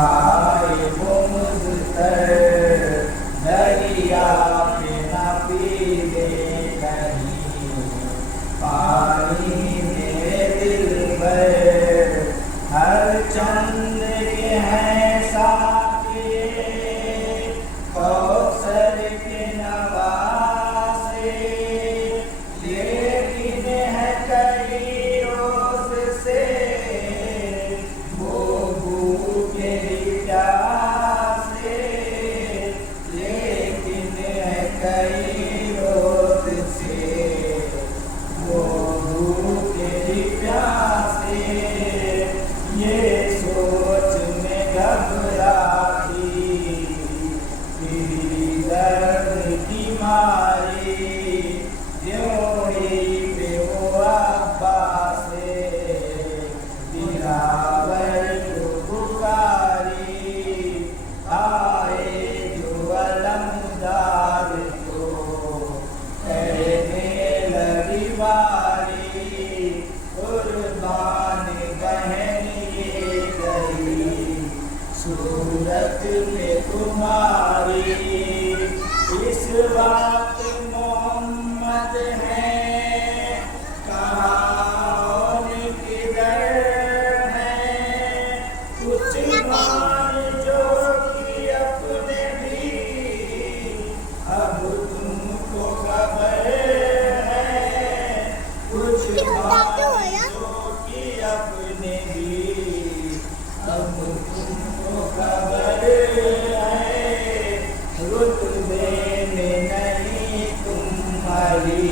آئے وہ مضطر دریا کے نہ پینے کہیں پانی میرے دل پر ہر چند کے ہیں ساقی کوثر کے نواسے لیکن ہے کئی روز سے وہ بھوکے پیاسے لیکن ہے کئی روز سے وہ بھوکے پیاسے یہ سوچ میں گھبراتی تیری درد کی ماری جوڑی پہ وہ عباس دلاور کو پکاری آئے جو علمدار کو کہنے لگی باری قربان بہن یہ گئی صورت میں تمہاری اس وقت محمد ہیں کہاں ان کدھر ہیں کچھ مان جو کہ اپنے بھی اب تم کو خبر ہے کچھ مان جو کہ اپنے بھی اب تم کو خبر ہے رتبے میں نہیں تمہاری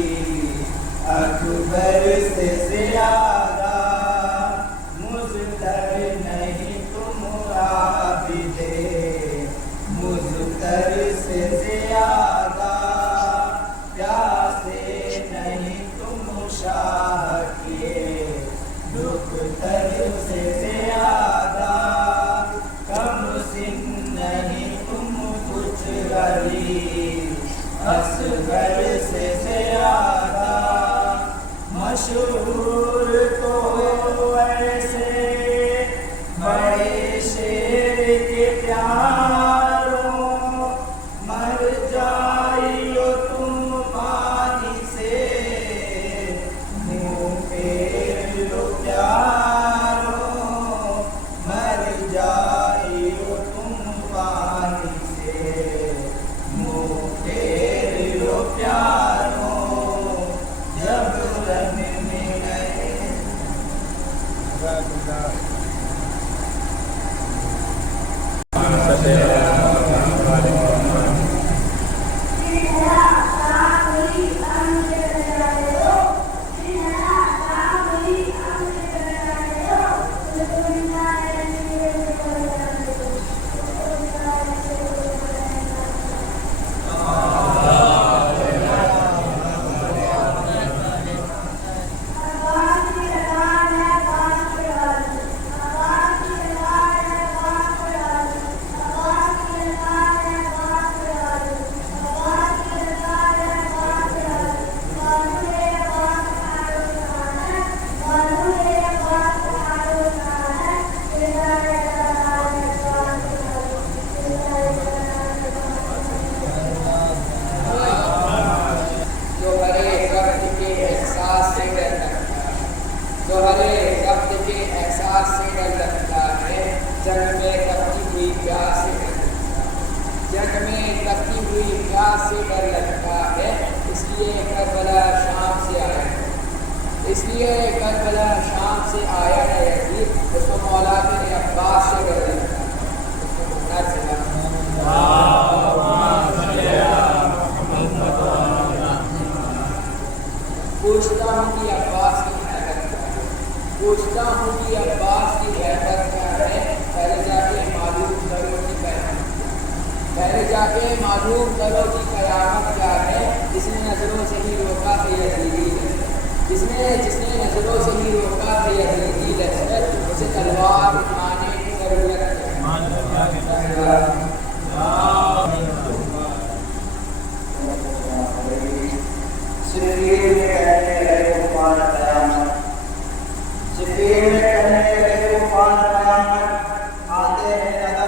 اکبر سے زیادہ مضطر نہیں تم عابد مضطر سے زیادہ پیاسے نہیں تم شاہ کے دکھتر سے زیادہ کم سن نہیں تم کچھ غریب اصغر سے زیادہ مشہور تو ایسے بڑے شیر کے پیاروں مر جائیو تم پانی سے منہ پھیر لو پیاروں مر جائیو تم پانی سے منہ پھیر لو پیاروں جب رن میں گئے اس لیے کربلا شام سے آیا ہے یزید اس کو مولا کے عباس سے ڈر لگتا پوچھتا ہوں کہ عباس کی حرکت کیا ہے پوچھتا ہوں کہ عباس کی حرکت کیا ہے پہلے جا کے معلوم کرو کہ پہلے جا کے معلوم کرو کہ قیامت کیا ہے جس نے نظروں سے ہی روکا کہ یزیدی ہے جس نے نظروں سے ہی روکا کہ یزیدی لشکر اسے تلوار اٹھانے کی ضرورت ہے صفیر میں کہنے لگے طوفان قیامت صفیر میں کہنے لگے طوفان قیامت آتے ہیں نظر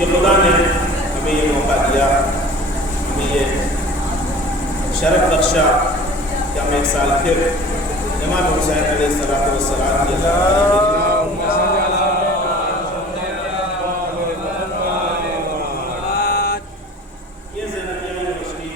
کہ خدا نے ہمیں یہ موقع دیا، ہمیں یہ شرف بخشا کہ ہم ایک سال پھر امام حسین علیہ السلام کی یہ زینبیہ یونیورسٹی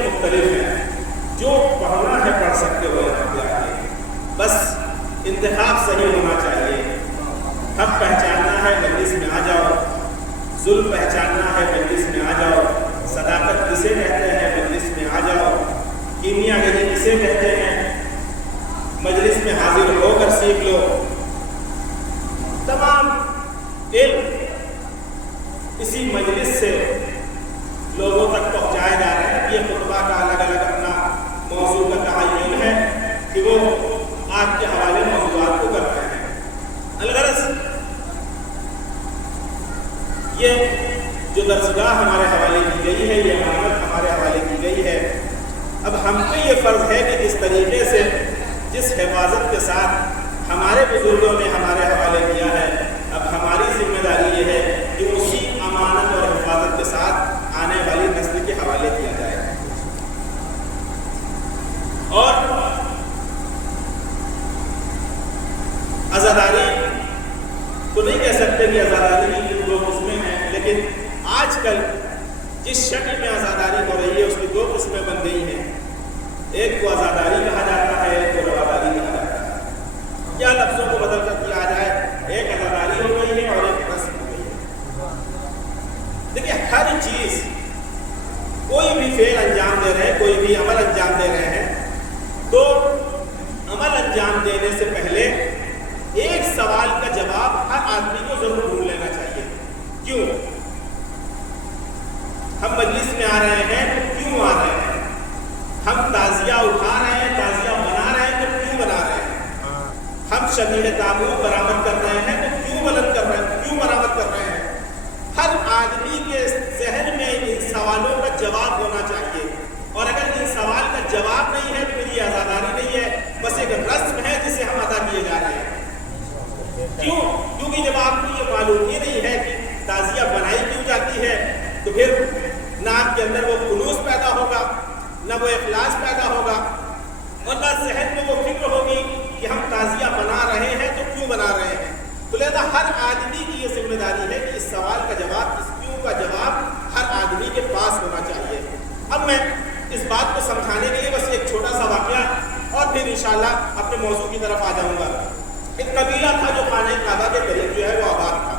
مختلف ہیں، جو پڑھنا ہے پڑھ سکتے ہو یہاں پہ آئے، بس انتخاب صحیح ہونا چاہیے۔ حق پہچاننا ہے مجلس میں آ جاؤ، ظلم پہچاننا ہے مجلس میں آ جاؤ، صداقت کسے کہتے ہیں مجلس میں آ جاؤ، کیمیا گری کسے کہتے ہیں مجلس میں حاضر ہو کر سیکھ لو۔ تمام علم اسی مجلس سے لوگوں تک پہنچائے جا رہے ہیں۔ یہ خطبہ کا الگ الگ اپنا موضوع کا تعین ہے کہ وہ آپ کے حوالے موضوعات کو کرتے ہیں۔ الغرض یہ جو درسگاہ ہمارے حوالے کی گئی ہے، یہ امانت ہمارے حوالے کی گئی ہے، اب ہم پہ یہ فرض ہے کہ جس طریقے سے جس حفاظت کے ساتھ ہمارے بزرگوں نے ہمارے حوالے کیا ہے، اب ہماری ذمہ داری یہ ہے کہ اسی امانت اور حفاظت کے ساتھ آنے والی نسل کے حوالے کیا جائے۔ اور عزاداری تو نہیں کہہ سکتے کہ عزاداری کی دو قسمیں ہیں، لیکن آج کل جس شکل میں عزاداری ہو رہی ہے اس کی دو قسمیں بن گئی ہیں۔ ایک کو عزاداری کہا جاتا ہے، ایک کو رواداری کہا جاتا ہے۔ یا لفظوں کو بدل کر کیا جائے، ایک عزاداری ہو گئی ہے اور ایک رسم ہو گئی ہے۔ دیکھیے ہر چیز، کوئی بھی فعل انجام دے رہے ہیں، کوئی بھی عمل انجام دے رہے ہیں، تو عمل انجام دینے سے پہلے ایک سوال کا جواب ہر آدمی کو ضرور ڈھونڈ لینا چاہیے۔ کیوں ہم مجلس میں آ رہے ہیں؟ تو کیوں آ رہے ہیں؟ ہم تعزیہ اٹھا رہے ہیں، تعزیہ بنا رہے ہیں، تو کیوں بنا رہے ہیں؟ ہم شبیہ تابوت برآمد کر رہے ہیں، تو کیوں بلند کر رہے ہیں، کیوں برآمد کر رہے ہیں؟ ہر آدمی کے ذہن میں ان سوالوں کا جواب ہونا چاہیے، اور اگر ان سوال کا جواب نہیں ہے تو پھر یہ عزاداری نہیں ہے، بس ایک رسم ہے جسے ہم ادا کیے جا رہے ہیں۔ کیوں؟ کیونکہ جب آپ کو یہ معلوم ہی نہیں ہے کہ تعزیہ بنائی کیوں جاتی ہے، تو پھر نہ آپ کے اندر وہ خلوص پیدا ہوگا، نہ وہ اخلاص پیدا ہوگا، اور نہ ذہن میں وہ فکر ہوگی کہ ہم تعزیہ بنا رہے ہیں تو کیوں بنا رہے ہیں۔ تو لہذا ہر آدمی کی یہ ذمہ داری ہے کہ اس سوال کا جواب، اس کیوں کا جواب ہر آدمی کے پاس ہونا چاہیے۔ اب میں اس بات کو سمجھانے کے لیے بس ایک چھوٹا سا واقعہ اور پھر انشاءاللہ اپنے موضوع کی طرف آ جاؤں گا۔ ایک قبیلہ تھا جو خانہ کعبہ کے قریب جو ہے وہ آباد تھا۔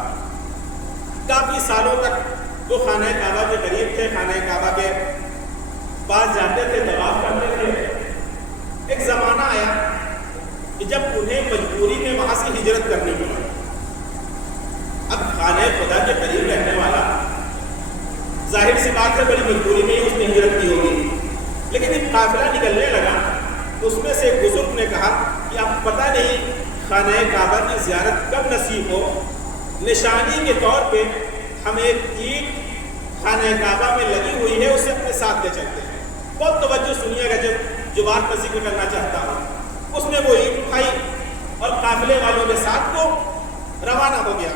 کافی سالوں تک وہ خانہ کعبہ کے قریب تھے، خانہ کعبہ کے پاس جاتے تھے، طواف کرتے تھے۔ ایک زمانہ آیا کہ جب انہیں مجبوری میں وہاں سے ہجرت کرنی پڑی۔ اب خانہ خدا کے قریب رہنے والا ظاہر سی بات ہے بڑی مجبوری میں ہی اس نے ہجرت کی ہوگی، لیکن جب قافلہ نکلنے لگا تو اس میں سے ایک بزرگ نے کہا کہ اب پتہ نہیں خانہ کعبہ کی زیارت کب نصیب ہو، نشانی کے طور پہ ہم ایک اینٹ خانہ کعبہ میں لگی ہوئی ہے اسے اپنے ساتھ لے چلتے ہیں۔ بہت توجہ سنیے گا جو بات میں ذکر کرنا چاہتا ہوں۔ اس نے وہ اینٹ اٹھائی اور قافلے والوں کے ساتھ کو روانہ ہو گیا۔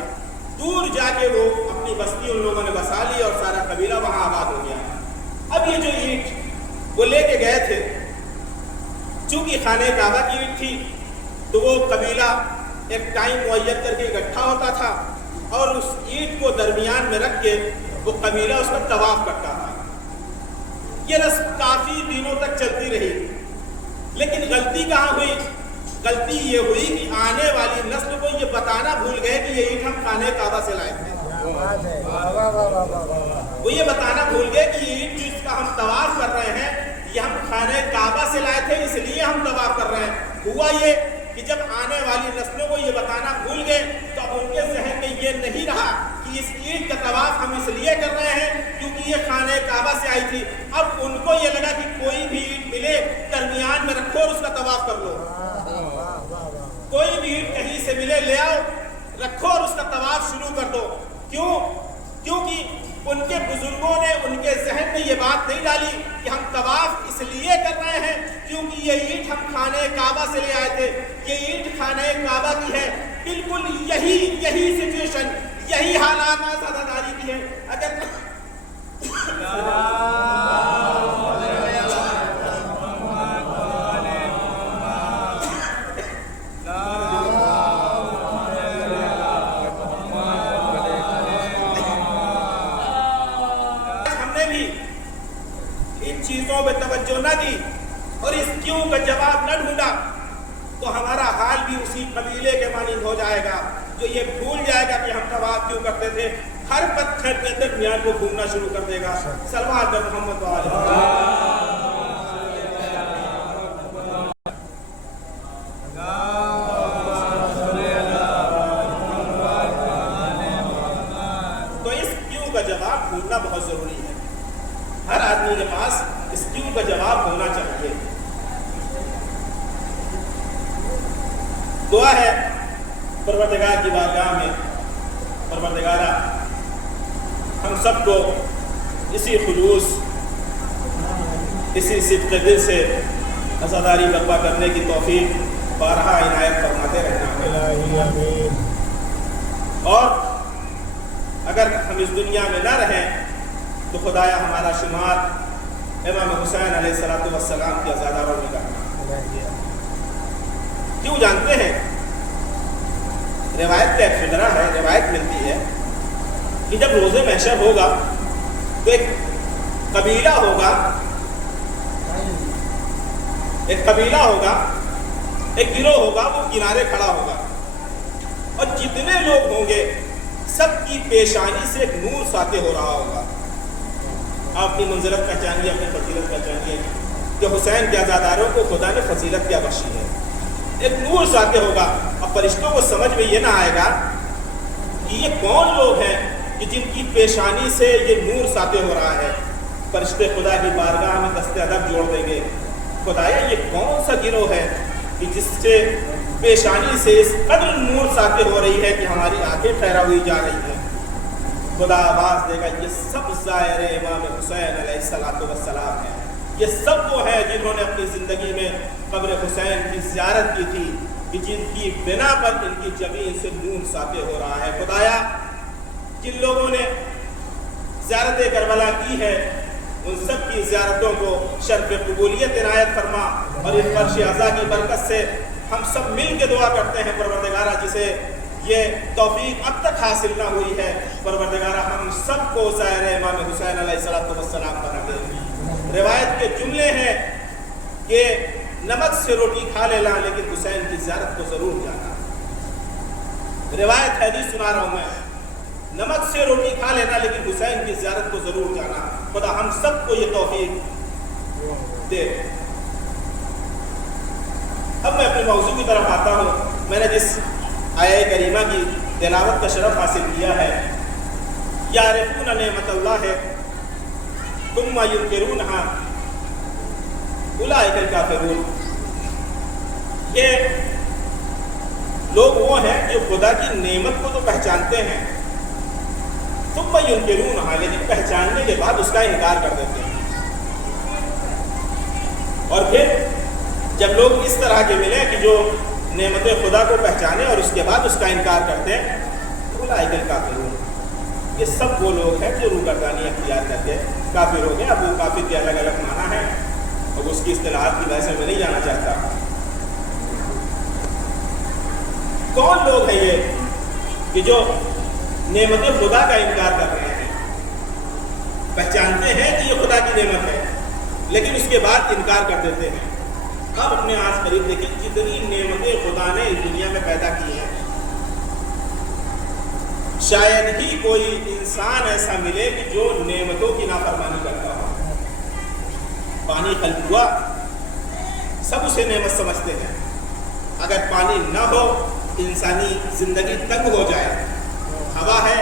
دور جا کے وہ اپنی بستی ان لوگوں نے بسا لی اور سارا قبیلہ وہاں آباد ہو گیا۔ اب یہ جو اینٹ وہ لے کے گئے تھے، چونکہ خانہ کعبہ کی اینٹ تھی تو وہ قبیلہ ایک ٹائم معین کر کے اکٹھا ہوتا تھا اور اس اینٹ کو درمیان میں رکھ کے وہ قبیلہ اس کا طواف کرتا تھا۔ یہ رسم کافی دنوں تک چلتی رہی، لیکن غلطی کہاں ہوئی؟ غلطی یہ ہوئی کہ آنے والی نسل کو یہ بتانا بھول گئے کہ یہ اینٹ ہم خانہ کعبہ سے لائے تھے۔ وہ یہ بتانا بھول گئے کہ یہ اینٹ جس کا ہم طواف کر رہے ہیں یہ ہم خانہ کعبہ سے لائے تھے، اس لیے ہم طواف کر رہے ہیں۔ ہوا یہ کہ جب آنے والی نسلوں کو یہ بتانا بھول گئے تو اب ان کے ذہن میں یہ نہیں رہا کہ اس اینٹ کا طواف ہم اس لیے کر رہے ہیں کیونکہ یہ خانہ کعبہ سے آئی تھی۔ اب ان کو یہ لگا کہ کوئی بھی اینٹ ملے درمیان میں رکھو اور اس کا طواف کر لو، کوئی بھی اینٹ کہیں سے ملے لے آؤ، رکھو اور اس کا طواف شروع کر دو۔ کیوں؟ کیونکہ ان کے بزرگوں نے ان کے ذہن میں یہ بات نہیں ڈالی کہ ہم طواف اس لیے کر رہے ہیں کیونکہ یہ اینٹ ہم خانہ کعبہ سے لے آئے تھے، یہ اینٹ خانہ کعبہ کی ہے۔ بالکل یہی سچویشن، یہی حالات عزاداری کی ہے۔ اگر توجہ نہ دی اور اس کیوں کا جواب نہ ڈھونڈا تو ہمارا حال بھی اسی قبیلے کے مانند ہو جائے گا جو یہ بھول جائے گا کہ ہم طواف کیوں کرتے تھے. ہر پتھر کے درمیان وہ گھومنا شروع کر دے گا. صلوات بر محمد و آلہ محمد. تو اس کیوں کا جواب ڈھونڈنا بہت ضروری ہے. ہر آدمی کے پاس اس کیوں کا جواب ہونا چاہیے. دعا ہے پروردگار کی بارگاہ میں، پروردگارہ ہم سب کو اسی خلوص، اسی صدق دل سے عزاداری برپا کرنے کی توفیق بارہا عنایت فرماتے رہنا. اور اگر ہم اس دنیا میں نہ رہیں تو خدایا ہمارا شمار امام حسین علیہ السلام کی عزاداروں میں کرنا. کیوں جانتے ہیں؟ روایت کا ایک فقرہ ہے، روایت ملتی ہے کہ جب روز محشر ہوگا تو ایک قبیلہ ہوگا، ایک گروہ ہوگا، وہ کنارے کھڑا ہوگا اور جتنے لوگ ہوں گے سب کی پیشانی سے ایک نور ساطع ہو رہا ہوگا. آپ اپنی منزلت پہچانیے، اپنی فضیلت پہچانیے کہ حسین کے عزاداروں کو خدا نے فضیلت کیا بخشی ہے. ایک نور ساطع ہوگا. اب فرشتوں کو سمجھ میں یہ نہ آئے گا کہ یہ کون لوگ ہیں کہ جن کی پیشانی سے یہ نور ساطع ہو رہا ہے. فرشتے خدا کی بارگاہ میں دست ادب جوڑ دیں گے، خدایا یہ کون سا گروہ ہے کہ جس سے پیشانی سے اس قدر نور ساطع ہو رہی ہے کہ ہماری آنکھیں ٹھہرا ہوئی جا رہی ہیں. خدا آواز دے گا یہ سب زائر امام حسین علیہ السلام ہیں. یہ سب وہ ہیں جنہوں نے اپنی زندگی میں قبر حسین کی زیارت کی تھی کہ جن کی بنا پر ان کی جبین سے نور ساطع ہو رہا ہے. خدایا جن لوگوں نے زیارت کربلا کی ہے ان سب کی زیارتوں کو شرف قبولیت عنایت فرما. اور اس فرش عزا کی برکت سے ہم سب مل کے دعا کرتے ہیں پروردگارہ جسے یہ توفیق اب تک حاصل نہ ہوئی ہے، پروردگارہ ہم سب کو زائر امام حسین علیہ السلام بنا دے. روایت کے جملے ہیں کہ نمک سے روٹی کھا لینا لیکن حسین کی زیارت کو ضرور جانا. روایت حدیث سنا رہا ہوں میں، نمک سے روٹی کھا لینا لیکن حسین کی زیارت کو ضرور جانا. خدا ہم سب کو یہ توفیق دے. اب میں اپنے موضوع کی طرف آتا ہوں. میں نے جس آیہ کریمہ کی تلاوت کا شرف حاصل کیا ہے، یعرفون نعمت اللہ ثم ینکرونہا اولئک الکافرون. یہ لوگ وہ ہیں جو خدا کی نعمت کو تو پہچانتے ہیں، ثم ینکرونہا لیکن پہچاننے کے بعد اس کا انکار کر دیتے ہیں. اور پھر جب لوگ اس طرح کے ملیں کہ جو نعمت خدا کو پہچانے اور اس کے بعد اس کا انکار کرتے ہیں، اولئک الکافرون. یہ سب وہ لوگ ہیں جو روگردانی اختیار کر کے کافر ہو گئے. اب وہ کافر کے الگ الگ معنی ہیں اور اس کی اصطلاحات کی وجہ سے میں نہیں جانا چاہتا. کون لوگ ہیں یہ کہ جو نعمت خدا کا انکار کر رہے ہیں؟ پہچانتے ہیں کہ یہ خدا کی نعمت ہے لیکن اس کے بعد انکار کر دیتے ہیں. اب اپنے آس قریب دیکھیں جتنی نعمتیں خدا نے اس دنیا میں پیدا کی ہیں، شاید ہی کوئی انسان ایسا ملے کہ جو نعمتوں کی نافرمانی کرتا ہو. پانی خلق ہوا، سب اسے نعمت سمجھتے ہیں. اگر پانی نہ ہو انسانی زندگی تنگ ہو جائے. ہوا ہے،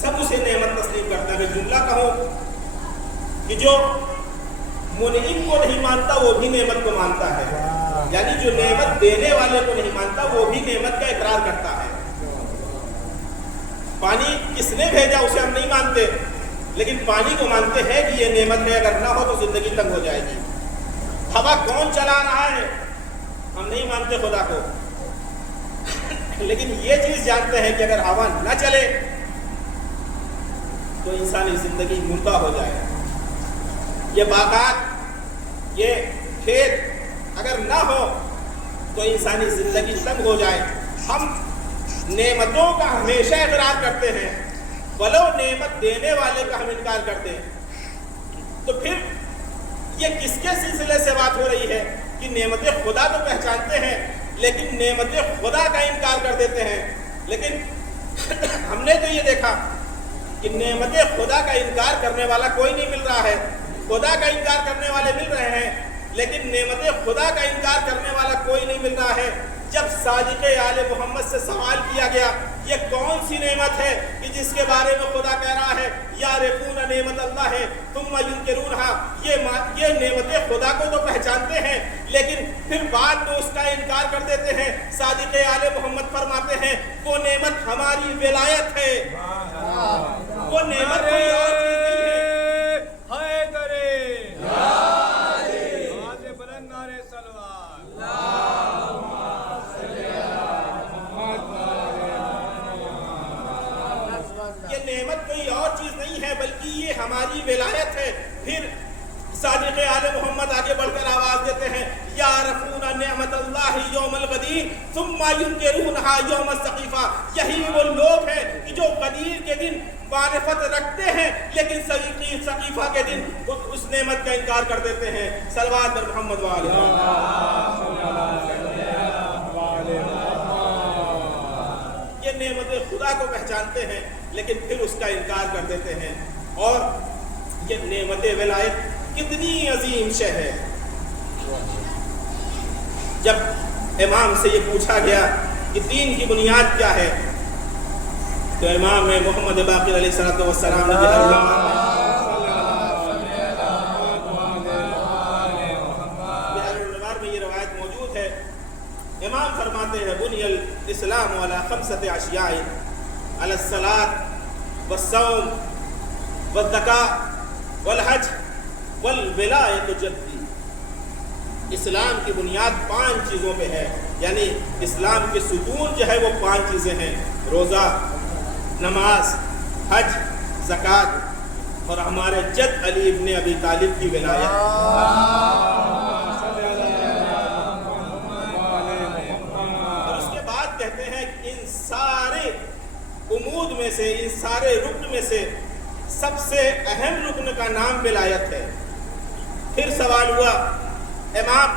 سب اسے نعمت تسلیم کرتا ہے. میں جملہ کہوں کہ جو منعم کو نہیں مانتا وہ بھی نعمت کو مانتا ہے، یعنی جو نعمت دینے والے کو نہیں مانتا وہ بھی نعمت کا اقرار کرتا ہے. پانی کس نے بھیجا اسے ہم نہیں مانتے لیکن پانی کو مانتے ہیں کہ یہ نعمت ہے، اگر نہ ہو تو زندگی تنگ ہو جائے گی. ہوا کون چلا رہا ہے ہم نہیں مانتے خدا کو، لیکن یہ چیز جانتے ہیں کہ اگر ہوا نہ چلے تو انسانی زندگی مردہ ہو جائے. یہ باغات، یہ کھیت اگر نہ ہو تو انسانی زندگی تنگ ہو جائے. ہم نعمتوں کا ہمیشہ اقرار کرتے ہیں ولو نعمت دینے والے کا ہم انکار کرتے ہیں. تو پھر یہ کس کے سلسلے سے بات ہو رہی ہے کہ نعمت خدا تو پہچانتے ہیں لیکن نعمت خدا کا انکار کر دیتے ہیں. لیکن ہم نے تو یہ دیکھا کہ نعمت خدا کا انکار کرنے والا کوئی نہیں مل رہا ہے. خدا کا انکار کرنے والے مل رہے ہیں لیکن نعمت خدا کا انکار کرنے والا کوئی نہیں مل رہا ہے. جب صادق آل محمد سے سوال کیا گیا یہ کون سی نعمت ہے کہ جس کے بارے میں خدا کہہ رہا ہے یعرفون نعمت اللہ ہے ثم ینکرونہا، یہ نعمت خدا کو تو پہچانتے ہیں لیکن پھر بعد میں اس کا انکار کر دیتے ہیں. صادق آل محمد فرماتے ہیں وہ نعمت ہماری ولایت ہے، وہ نعمت کوئی اور چیز نہیں ہے. یہ نعمت کوئی اور چیز نہیں ہے بلکہ یہ ہماری ولایت ہے. پھر صادق آل محمد آگے بڑھ کر آواز دیتے ہیں یعرفون نعمت اللہ یوم الغدیر ثم ینکرونہا یوم السقیفہ. یہی وہ لوگ ہیں کہ جو غدیر کے دن معرفت رکھتے ہیں لیکن سقیفہ کے دن اس نعمت کا انکار کر دیتے ہیں. صلوات بر محمد یہ نعمت خدا کو پہچانتے ہیں لیکن پھر اس کا انکار کر دیتے ہیں. اور یہ نعمت ولایت کتنی عظیم شے ہے. جب امام سے یہ پوچھا گیا کہ دین کی بنیاد کیا ہے تو امام محمد باقر علیہ السلام نے میں یہ روایت موجود ہے. امام فرماتے ہیں بنی الاسلام علی خمسۃ اشیاء علی الصلاۃ والصوم والزکاۃ والحج والولایۃ جدی. اسلام کی بنیاد 5 چیزوں پہ ہے، یعنی اسلام کے ستون جو ہے وہ 5 چیزیں ہیں: روزہ، نماز، حج، زکوٰۃ اور ہمارے جد علی ابن ابی طالب کی ولایت. اور اس کے بعد کہتے ہیں کہ ان سارے عمود میں سے، ان سارے رکن میں سے سب سے اہم رکن کا نام ولایت ہے. پھر سوال ہوا، امام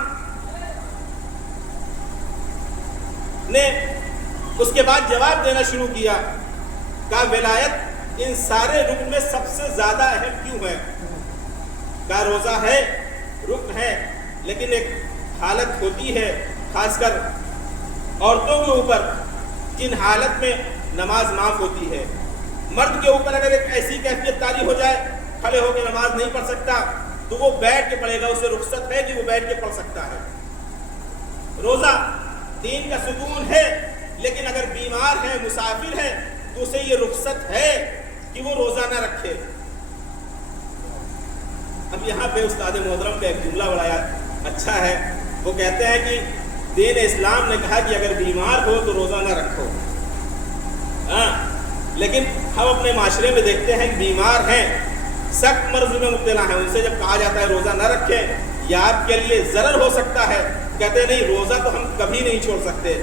نے اس کے بعد جواب دینا شروع کیا، کہا ولایت ان سارے رکن میں سب سے زیادہ اہم کیوں ہے؟ کہا روزہ ہے، رکن ہے، لیکن ایک حالت ہوتی ہے خاص کر عورتوں کے اوپر جن حالت میں نماز معاف ہوتی ہے. مرد کے اوپر اگر ایک ایسی کیفیت طاری ہو جائے کھڑے ہو کے نماز نہیں پڑھ سکتا تو وہ بیٹھ کے پڑھے گا، اسے رخصت ہے کہ وہ بیٹھ کے پڑھ سکتا ہے. روزہ دین کا ستون ہے لیکن اگر بیمار ہے، مسافر ہے تو اسے یہ رخصت ہے کہ وہ روزہ نہ رکھے. اب یہاں پہ استاد محترم کا ایک جملہ بڑا اچھا ہے. وہ کہتے ہیں کہ دین اسلام نے کہا کہ اگر بیمار ہو تو روزہ نہ رکھو. لیکن ہم اپنے معاشرے میں دیکھتے ہیں کہ بیمار ہیں، سخت مرض میں مبتلا ہیں، ان سے جب کہا جاتا ہے روزہ نہ رکھیں یا آپ کے لیے ضرر ہو سکتا ہے، کہتے ہیں نہیں روزہ تو ہم کبھی نہیں چھوڑ سکتے.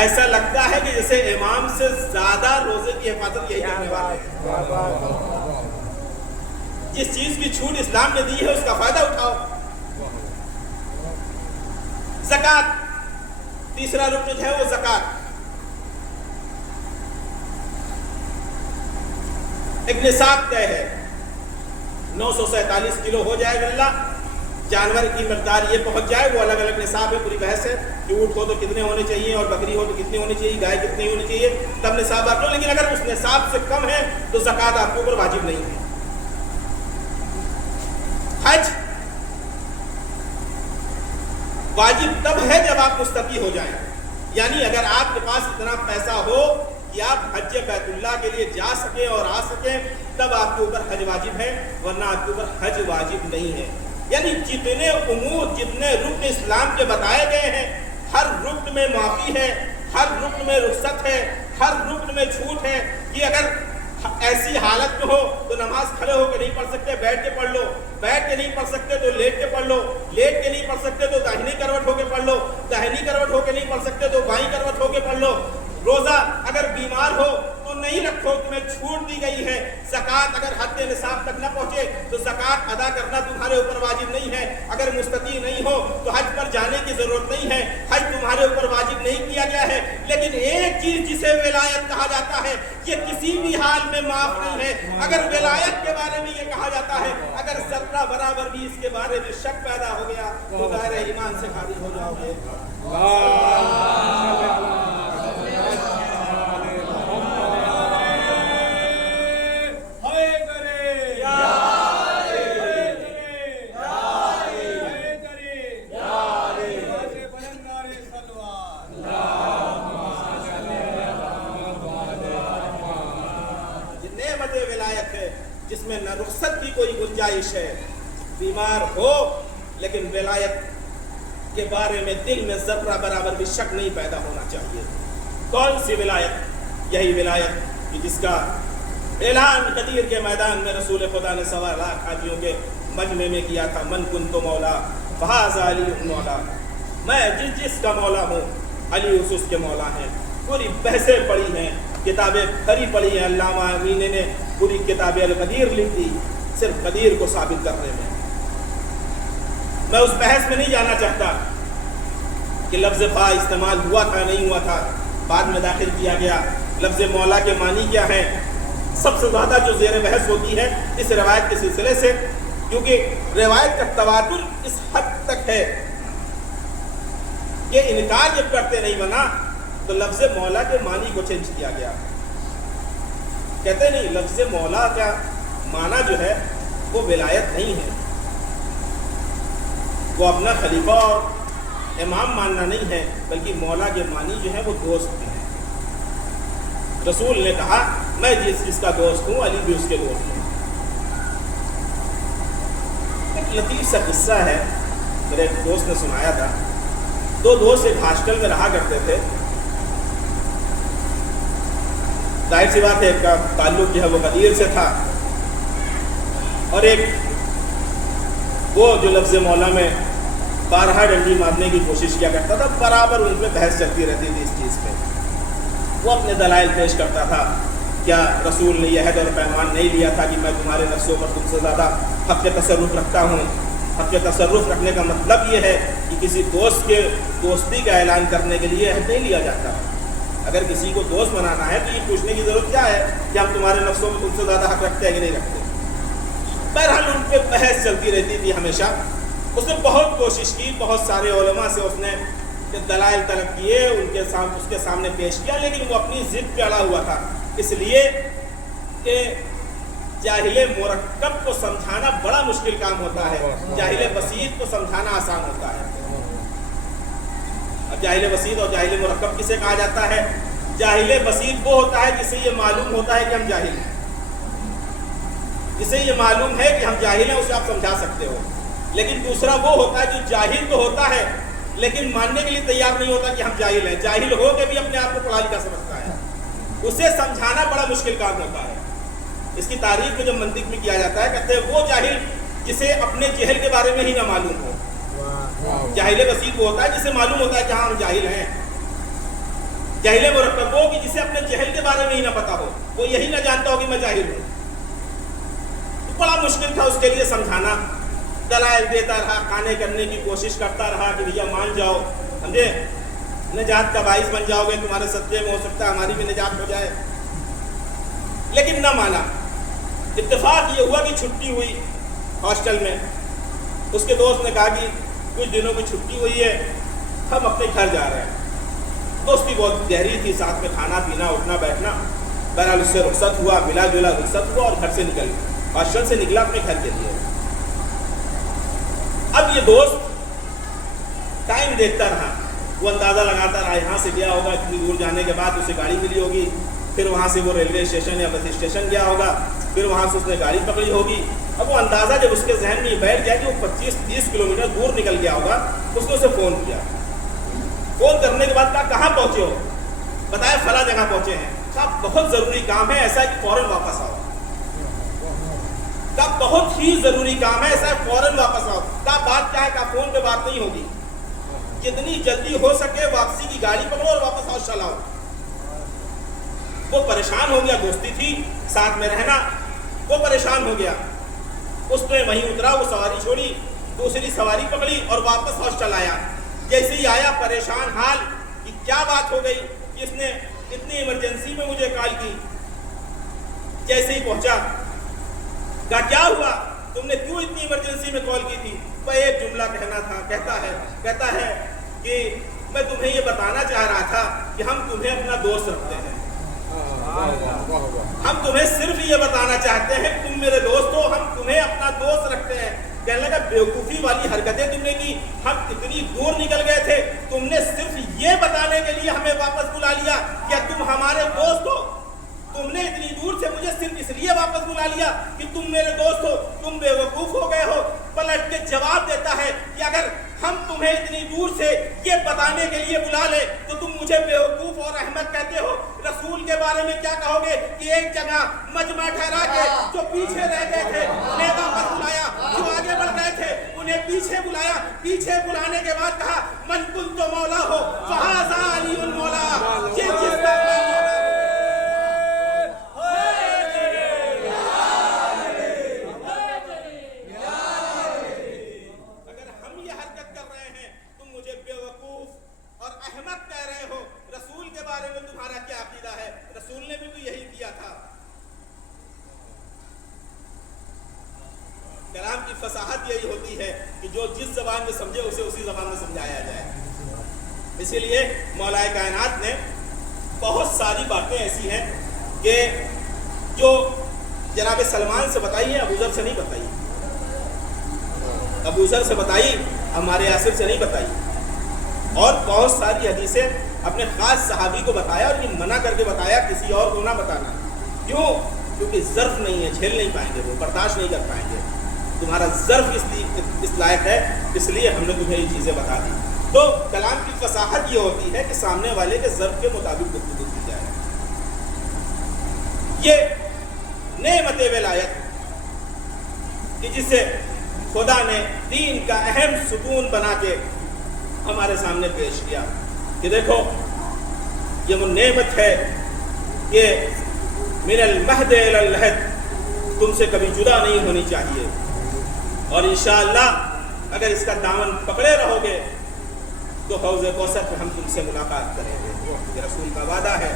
ایسا لگتا ہے کہ جیسے امام سے زیادہ روزے کی حفاظت یہی کرنے والے ہیں. جس چیز کی چھوٹ اسلام نے دی ہے اس کا فائدہ اٹھاؤ. زکوٰۃ تیسرا رکن جو ہے وہ زکوٰۃ. ایک نصاب طے ہے، 947 کلو ہو جائے غلہ، جانور کی مقدار یہ پہنچ جائے، وہ الگ الگ نصاب ہے، پوری بحث ہے کہ اونٹ ہو تو کتنے ہونے چاہیے اور بکری ہو تو کتنی ہونی چاہیے، گائے کتنی ہونی چاہیے، تب نصاب آپ لو. لیکن اگر اس نصاب سے کم ہے تو زکوٰۃ آپ کے اوپر واجب نہیں ہے. حج واجب تب ہے جب آپ مستطیع ہو جائیں، یعنی اگر آپ کے پاس اتنا پیسہ ہو کہ آپ حج بیت اللہ کے لیے جا سکیں اور آ سکیں تب آپ کے اوپر حج واجب ہے، ورنہ آپ کے اوپر حج واجب نہیں ہے. یعنی جتنے امور، جتنے رکن اسلام کے بتائے گئے ہیں، ہر رکن میں معافی ہے، ہر رکن میں رخصت ہے، ہر رکن میں چھوٹ ہے کہ اگر ایسی حالت میں ہو تو نماز کھڑے ہو کے نہیں پڑھ سکتے بیٹھ کے پڑھ لو، بیٹھ کے نہیں پڑھ سکتے تو لیٹ کے پڑھ لو، لیٹ کے نہیں پڑھ سکتے تو داہنی کروٹ ہو کے پڑھ لو، داہنی کروٹ ہو کے نہیں پڑھ سکتے تو بائیں کروٹ ہو کے پڑھ لو۔ روزہ اگر بیمار ہو تو نہیں رکھو، تمہیں چھوٹ دی گئی ہے۔ زکوٰۃ اگر حد نصاب تک نہ پہنچے تو زکوٰۃ ادا کرنا تمہارے اوپر واجب نہیں ہے۔ اگر مستطیع نہیں ہو تو حج پر جانے کی ضرورت نہیں ہے، حج تمہارے اوپر واجب نہیں کیا گیا ہے۔ لیکن ایک چیز جسے ولایت کہا جاتا ہے یہ کسی بھی حال میں معاف نہیں ہے۔ اگر ولایت کے بارے میں یہ کہا جاتا ہے اگر ذرہ برابر بھی اس کے بارے میں شک پیدا ہو گیا تو دائرہ ایمان سے خارج ہو جاؤ گے۔ جس میں نہ رخصت کی کوئی گنجائش ہے، بیمار ہو لیکن ولایت کے بارے میں دل میں ذرہ برابر بھی شک نہیں پیدا ہونا چاہیے۔ کون سی ولایت؟ یہی ولایت کہ جس کا اعلان غدیر کے میدان میں رسول خدا نے 1.25 لاکھ حاجیوں کے مجمع میں کیا تھا، من کنت مولا فہذا علی مولا، میں جس کا مولا ہوں علی اس کے مولا ہیں۔ پوری بحثیں پڑھی ہیں، کتابیں بھری پڑھی ہیں، علامہ امینی نے پوری کتاب القدیر لکھ دی صرف قدیر کو ثابت کرنے میں۔ میں اس بحث میں نہیں جانا چاہتا کہ لفظ فا استعمال ہوا تھا نہیں ہوا تھا، بعد میں داخل کیا گیا۔ لفظ مولا کے معنی کیا ہے؟ سب سے زیادہ جو زیر بحث ہوتی ہے اس روایت کے سلسلے سے، کیونکہ روایت کا تواتر اس حد تک ہے کہ انکار جب کرتے نہیں بنا تو لفظ مولا کے معنی کو چینج کیا گیا۔ کہتے نہیں لفظ مولا کا معنی جو ہے وہ ولایت نہیں ہے، وہ اپنا خلیفہ اور امام ماننا نہیں ہے، بلکہ مولا کے معنی جو ہے وہ دوست ہیں۔ رسول نے کہا میں جس کا دوست ہوں علی بھی اس کے دوست ہوں۔ ایک لطیف سا قصہ ہے، میرے ایک دوست نے سنایا تھا۔ 2 دوست ایک ہاسٹل میں رہا کرتے تھے۔ ظاہر سی بات ہے ایک کا تعلق جو ہے وہ غدیر سے تھا، اور ایک وہ جو لفظ مولا میں بارہا ڈنڈی مارنے کی کوشش کیا کرتا تھا، برابر ان پہ بحث چلتی رہتی تھی اس چیز پہ۔ وہ اپنے دلائل پیش کرتا تھا، کیا رسول نے یہ عہد اور پیمان نہیں لیا تھا کہ میں تمہارے نفسوں پر تم سے زیادہ حق تصرف رکھتا ہوں؟ حق تصرف رکھنے کا مطلب یہ ہے کہ کسی دوست کے دوستی کا اعلان کرنے کے لیے عہد نہیں لیا جاتا۔ اگر کسی کو دوست بنانا ہے تو یہ پوچھنے کی ضرورت کیا ہے کہ ہم تمہارے نفسوں میں تم سے زیادہ حق رکھتے ہیں کہ نہیں رکھتے؟ بہرحال ان پہ بحث چلتی رہتی تھی ہمیشہ۔ اس نے بہت کوشش کی، بہت سارے علماء سے اس نے دلائل طلب کیے، اس کے سامنے پیش کیا، لیکن وہ اپنی ضد پہ اڑا ہوا تھا، اس لیے کہ جاہل مرکب کو سمجھانا بڑا مشکل کام ہوتا ہے، جاہل بسیط کو سمجھانا آسان ہوتا ہے۔ اب جاہل بسیط اور جاہل مرکب کسے کہا جاتا ہے؟ جاہل بسیط وہ ہوتا ہے جسے یہ معلوم ہوتا ہے کہ ہم جاہل ہیں، جسے یہ معلوم ہے کہ ہم جاہل ہیں، اسے آپ سمجھا سکتے ہو۔ لیکن دوسرا وہ ہوتا ہے جو جاہل تو ہوتا ہے لیکن ماننے کے لیے تیار نہیں ہوتا کہ ہم جاہل ہیں، جاہل ہو کے بھی اپنے آپ کو پڑھا لکھا سمجھتا ہے، اسے سمجھانا بڑا مشکل کام ہوتا ہے۔ اس کی تعریف کو جب منطق میں کیا جاتا ہے کہتے ہیں وہ جاہل جسے اپنے جہل کے بارے میں ہی نہ معلوم ہو۔ جاہل بسیط وہ ہوتا ہے جسے معلوم ہوتا ہے کہ ہاں ہم جاہل ہیں۔ جاہل مرکب وہ کہ جسے اپنے جہل کے بارے میں ہی نہ پتا ہو، وہ یہی نہ جانتا ہو کہ میں جاہل ہوں۔ بڑا مشکل تھا اس کے لیے سمجھانا، دلائل دیتا رہا، قانع کرنے کی کوشش کرتا رہا کہ بھیا مان جاؤ، سمجھے نجات کا باعث بن جاؤ گے، تمہارے صدقے میں ہو سکتا ہے ہماری بھی نجات ہو جائے، لیکن نہ مانا۔ اتفاق یہ ہوا کہ چھٹی ہوئی ہاسٹل میں، اس کے دوست نے کہا کہ کچھ دنوں کی چھٹی ہوئی ہے، ہم اپنے گھر جا رہے ہیں۔ دوستی بہت گہری تھی، ساتھ میں کھانا پینا اٹھنا بیٹھنا۔ بہرحال اس سے رخصت ہوا، ملا جلا رخصت ہوا اور گھر سے نکل گیا، ہاسٹل سے نکلا اپنے گھر کے لیے۔ اب یہ دوست ٹائم دیکھتا رہا، وہ اندازہ لگاتا رہا یہاں سے گیا ہوگا، اتنی دور جانے کے بعد اسے گاڑی ملی ہوگی، پھر وہاں سے وہ ریلوے اسٹیشن یا بس اسٹیشن گیا ہوگا، پھر وہاں سے اس نے گاڑی پکڑی ہوگی۔ اب وہ اندازہ جب اس کے ذہن میں بیٹھ جائے کہ وہ 25-30 کلومیٹر دور نکل گیا ہوگا، اس نے اسے فون کیا۔ فون کرنے کے بعد کہا کہاں پہنچے ہو؟ بتایا فلاں جگہ پہنچے ہیں۔ کہا بہت ضروری کام ہے، ایسا ہے کہ فوراً واپس آؤ. کہا بہت ہی ضروری کام ہے، ایسا ہے فوراً واپس آؤ. کہا بات کیا ہے؟ کہا فون پہ بات نہیں ہوگی، جتنی جلدی ہو سکے واپسی کی گاڑی پکڑو اور واپس آؤ چلاؤ. وہ پریشان ہو گیا، دوستی تھی ساتھ میں رہنا، وہ پریشان ہو گیا. اس نے وہیں اترا، وہ سواری چھوڑی، دوسری سواری پکڑی اور واپس ہاسٹل آیا. جیسے ہی آیا پریشان حال کہ کیا بات ہو گئی کہ اس نے اتنی ایمرجنسی میں مجھے کال کی. جیسے ہی پہنچا کہا کیا ہوا، تم نے کیوں اتنی ایمرجنسی میں کال کی تھی؟ وہ ایک جملہ کہنا تھا. کہتا ہے کہ میں تمہیں یہ بتانا چاہ رہا تھا کہ ہم تمہیں اپنا دوست رکھتے ہیں. ہم تمہیں صرف یہ بتانا چاہتے ہیں کہ تم میرے دوست ہو، ہم تمہیں اپنا دوست رکھتے ہیں. کہنے لگا بیوقوفی والی حرکتیں تم نے کی، ہم اتنی دور نکل گئے تھے، تم نے صرف یہ بتانے کے لیے ہمیں واپس بلا لیا کہ تم ہمارے دوست ہو. تم نے اتنی دور سے مجھے صرف اس لیے واپس بلا لیا کہ تم میرے دوست ہو، تم بیوقوف ہو گئے ہو. پلٹ کے جواب دیتا ہے کہ اگر ہم تمہیں اتنی دور سے یہ بتانے کے لیے بلا لے تو تم مجھے بیوقوف اور احمق کہتے ہو. رسول کے بارے میں کیا کہو گے کہ ایک جگہ مجمع ٹھہرا کے جو پیچھے رہ گئے تھے انہیں واپس بلایا، جو آگے بڑھ گئے تھے انہیں پیچھے بلایا. پیچھے بلانے کے بعد کہا من کنت مولا ہو فہذا علی المولا. کلام کی فصاحت یہی ہوتی ہے کہ جو جس زبان میں سمجھے اسے اسی زبان میں سمجھایا جائے. اسی لیے مولا کائنات نے بہت ساری باتیں ایسی ہیں کہ جو جناب سلمان سے بتائی ہے، ابو ذر سے نہیں بتائی. ابو ذر سے بتائی، ہمارے یاسر سے نہیں بتائی. اور بہت ساری حدیثیں اپنے خاص صحابی کو بتایا اور یہ منع کر کے بتایا کسی اور کو نہ بتانا. کیوں؟ کیونکہ ظرف نہیں ہے، جھیل نہیں پائیں گے، وہ برداشت نہیں کر پائیں گے. تمہارا ظرف اس لائق ہے، اس لیے ہم نے تمہیں یہ چیزیں بتا دی. تو کلام کی فصاحت یہ ہوتی ہے کہ سامنے والے کے ظرف کے مطابق گفتگو کی جائے. یہ نعمت ولایت کہ جسے خدا نے دین کا اہم ستون بنا کے ہمارے سامنے پیش کیا کہ دیکھو یہ وہ نعمت ہے کہ من المہد الی اللحد تم سے کبھی جدا نہیں ہونی چاہیے. اور انشاءاللہ اگر اس کا دامن پکڑے رہو گے تو حوض کوثر پہ ہم تم سے ملاقات کریں گے. یہ رسول کا وعدہ ہے.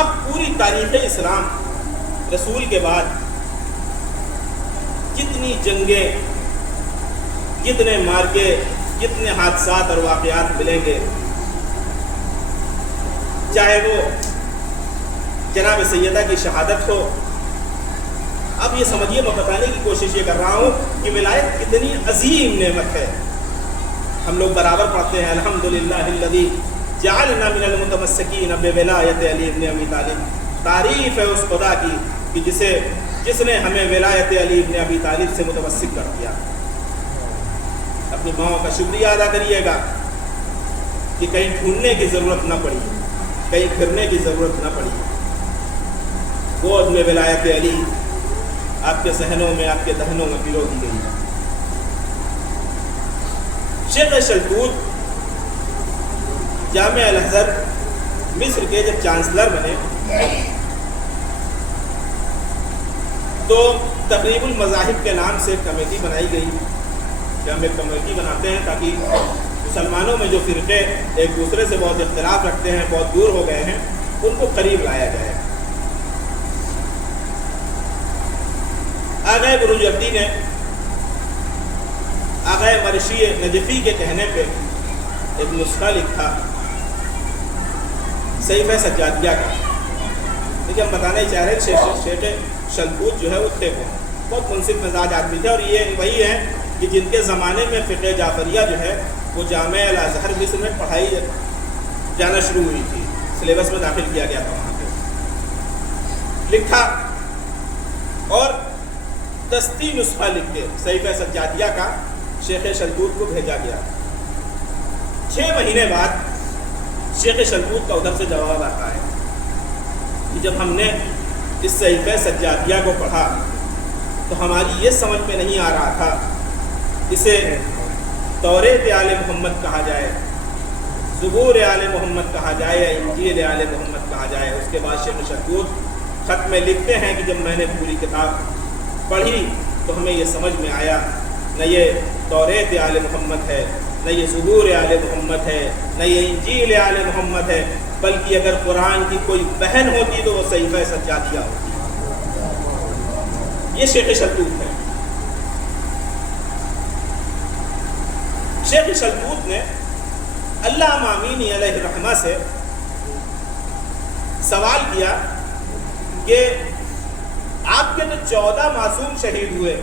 اب پوری تاریخ اسلام رسول کے بعد جتنی جنگیں، جتنے مارکے، جتنے حادثات اور واقعات ملیں گے، چاہے وہ جناب سیدہ کی شہادت ہو. اب یہ سمجھیے، میں بتانے کی کوشش یہ کر رہا ہوں کہ ولایت کتنی عظیم نعمت ہے. ہم لوگ برابر پڑھتے ہیں الحمدللہ الذی جعلنا من المتمسکین بولایت علی ابن ابی طالب. تعریف ہے اس خدا کی کہ جس نے ہمیں ولایت علی ابن ابی طالب سے متمسک کر دیا. اپنی ماؤں کا شکریہ ادا کریے گا کہ کہیں ڈھونڈنے کی ضرورت نہ پڑی، کہیں پھرنے کی ضرورت نہ پڑی. گود میں ولایت علی آپ کے ذہنوں میں، آپ کے دہنوں میں پرو دی گئی. شیخ شلتوت جامعہ الازہر مصر کے جب چانسلر بنے تو تقریب المذاہب کے نام سے ایک کمیٹی بنائی گئی کہ ہم ایک کمیٹی بناتے ہیں تاکہ مسلمانوں میں جو فرقے ایک دوسرے سے بہت اختلاف رکھتے ہیں، بہت دور ہو گئے ہیں، ان کو قریب لایا جائے. آغا بروجردی نے آغا مرشی نجفی کے کہنے پہ ایک نسخہ لکھا صحیفہ سجادیہ کا. لیکن ہم بتانا ہی چاہ رہے ہیں شیخ شلتوت جو ہے وہ تھے بہت منصف مزاج آدمی تھے، اور یہ وہی ہیں کہ جن کے زمانے میں فقہ جعفریہ جو ہے وہ جامعہ الازہر مصر میں پڑھائی جانا شروع ہوئی تھی، سلیبس میں داخل کیا گیا تھا وہاں پہ. لکھا اور دستی نسخہ لکھ کے صحیفہ سجادیہ کا شیخ شلتوت کو بھیجا گیا. 6 مہینے بعد شیخ شلتوت کا ادھر سے جواب آتا ہے کہ جب ہم نے اس صحیفہ سجادیہ کو پڑھا تو ہماری یہ سمجھ میں نہیں آ رہا تھا اسے توریت آل محمد کہا جائے، زبور آل محمد کہا جائے یا انجیل آل محمد کہا جائے۔ اس کے بعد شیخ شلتوت خط میں لکھتے ہیں کہ جب میں نے پوری کتاب پڑھی تو ہمیں یہ سمجھ میں آیا نہ یہ توریت آل محمد ہے، نہ یہ زبور آل محمد ہے، نہ یہ انجیل آل محمد ہے، بلکہ اگر قرآن کی کوئی بہن ہوتی تو وہ صحیفہ سجادیہ ہوتی۔ یہ شیخ شلتوت ہے۔ شیخ شلتوت نے علامہ امینی علیہ الرحمہ سے سوال کیا کہ آپ کے تو 14 معصوم شہید ہوئے،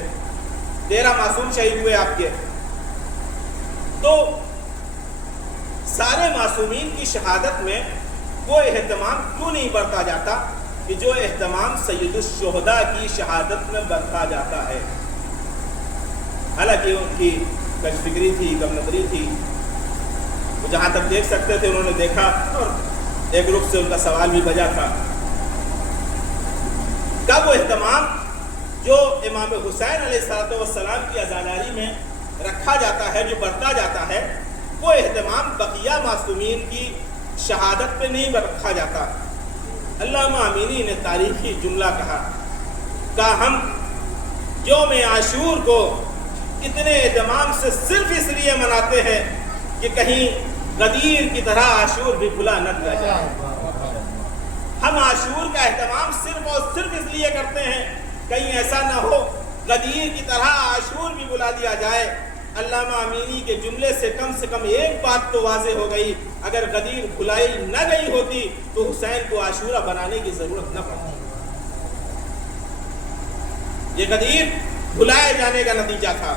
13 معصوم شہید ہوئے آپ کے، تو سارے معصومین کی شہادت میں وہ اہتمام کیوں نہیں برتا جاتا کہ جو اہتمام سید الشہداء کی شہادت میں برتا جاتا ہے؟ حالانکہ ان کی کش فکری تھی، کم نظری تھی، وہ جہاں تک دیکھ سکتے تھے انہوں نے دیکھا، اور ایک رخ سے ان کا سوال بھی بجا تھا۔ کب وہ اہتمام جو امام حسین علیہ السلام کی عزاداری میں رکھا جاتا ہے، جو برتا جاتا ہے، وہ اہتمام بقیہ معصومین کی شہادت پہ نہیں رکھا جاتا۔ علامہ امینی نے تاریخی جملہ کہا ہم یوم عاشور کو اتنے اہتمام سے صرف اس لیے مناتے ہیں کہ کہیں غدیر کی طرح عاشور بھی بھلا نہ کیا جائے۔ ہم عاشور کا اہتمام صرف اور صرف اس لیے کرتے ہیں کہیں ایسا نہ ہو غدیر کی طرح عاشور بھی بلا دیا جائے۔ علامہ امینی کے جملے سے کم ایک بات تو واضح ہو گئی، اگر غدیر بھلائی نہ گئی ہوتی تو حسین کو عاشورہ بنانے کی ضرورت نہ پڑتی۔ یہ غدیر بھلائے جانے کا نتیجہ تھا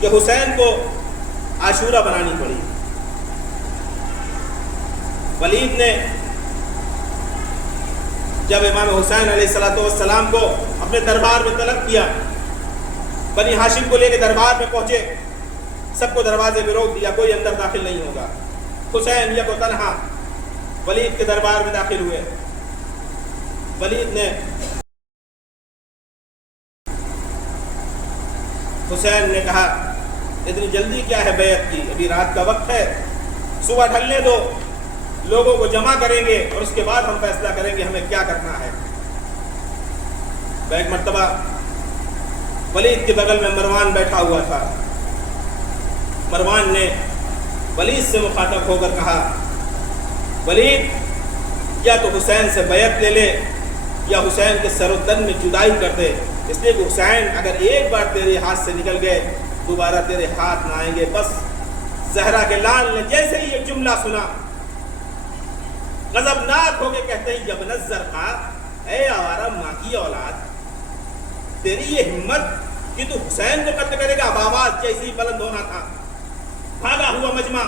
کہ حسین کو عاشورہ بنانی پڑی۔ ولید نے جب امام حسین علیہ السلام کو اپنے دربار میں طلب کیا، بنی ہاشم کو لے کے دربار میں پہنچے، سب کو دروازے میں روک دیا، کوئی اندر داخل نہیں ہوگا۔ حسین یک و تنہا ولید کے دربار میں داخل ہوئے۔ ولید نے حسین نے کہا اتنی جلدی کیا ہے بیعت کی، ابھی رات کا وقت ہے، صبح ڈھلنے دو، لوگوں کو جمع کریں گے اور اس کے بعد ہم فیصلہ کریں گے ہمیں کیا کرنا ہے۔ ایک مرتبہ ولید کے بغل میں مروان بیٹھا ہوا تھا۔ مروان نے ولید سے مخاطب ہو کر کہا ولید یا تو حسین سے بیعت لے لے یا حسین کے سر و تن میں جدائی کر دے، اس لیے کہ حسین اگر ایک بار تیرے ہاتھ سے نکل گئے دوبارہ تیرے ہاتھ نہ آئیں گے۔ بس زہرا کے لال نے جیسے ہی یہ جملہ سنا غضبناک ہو کے کہتے ہیں ابن الزرقاء، اے آوارہ ماں کی اولاد، تیری یہ ہمت کہ تو حسین کو قتل کرے گا۔ اب آواز جیسی بلند ہونا تھا، بھاگا ہوا مجمع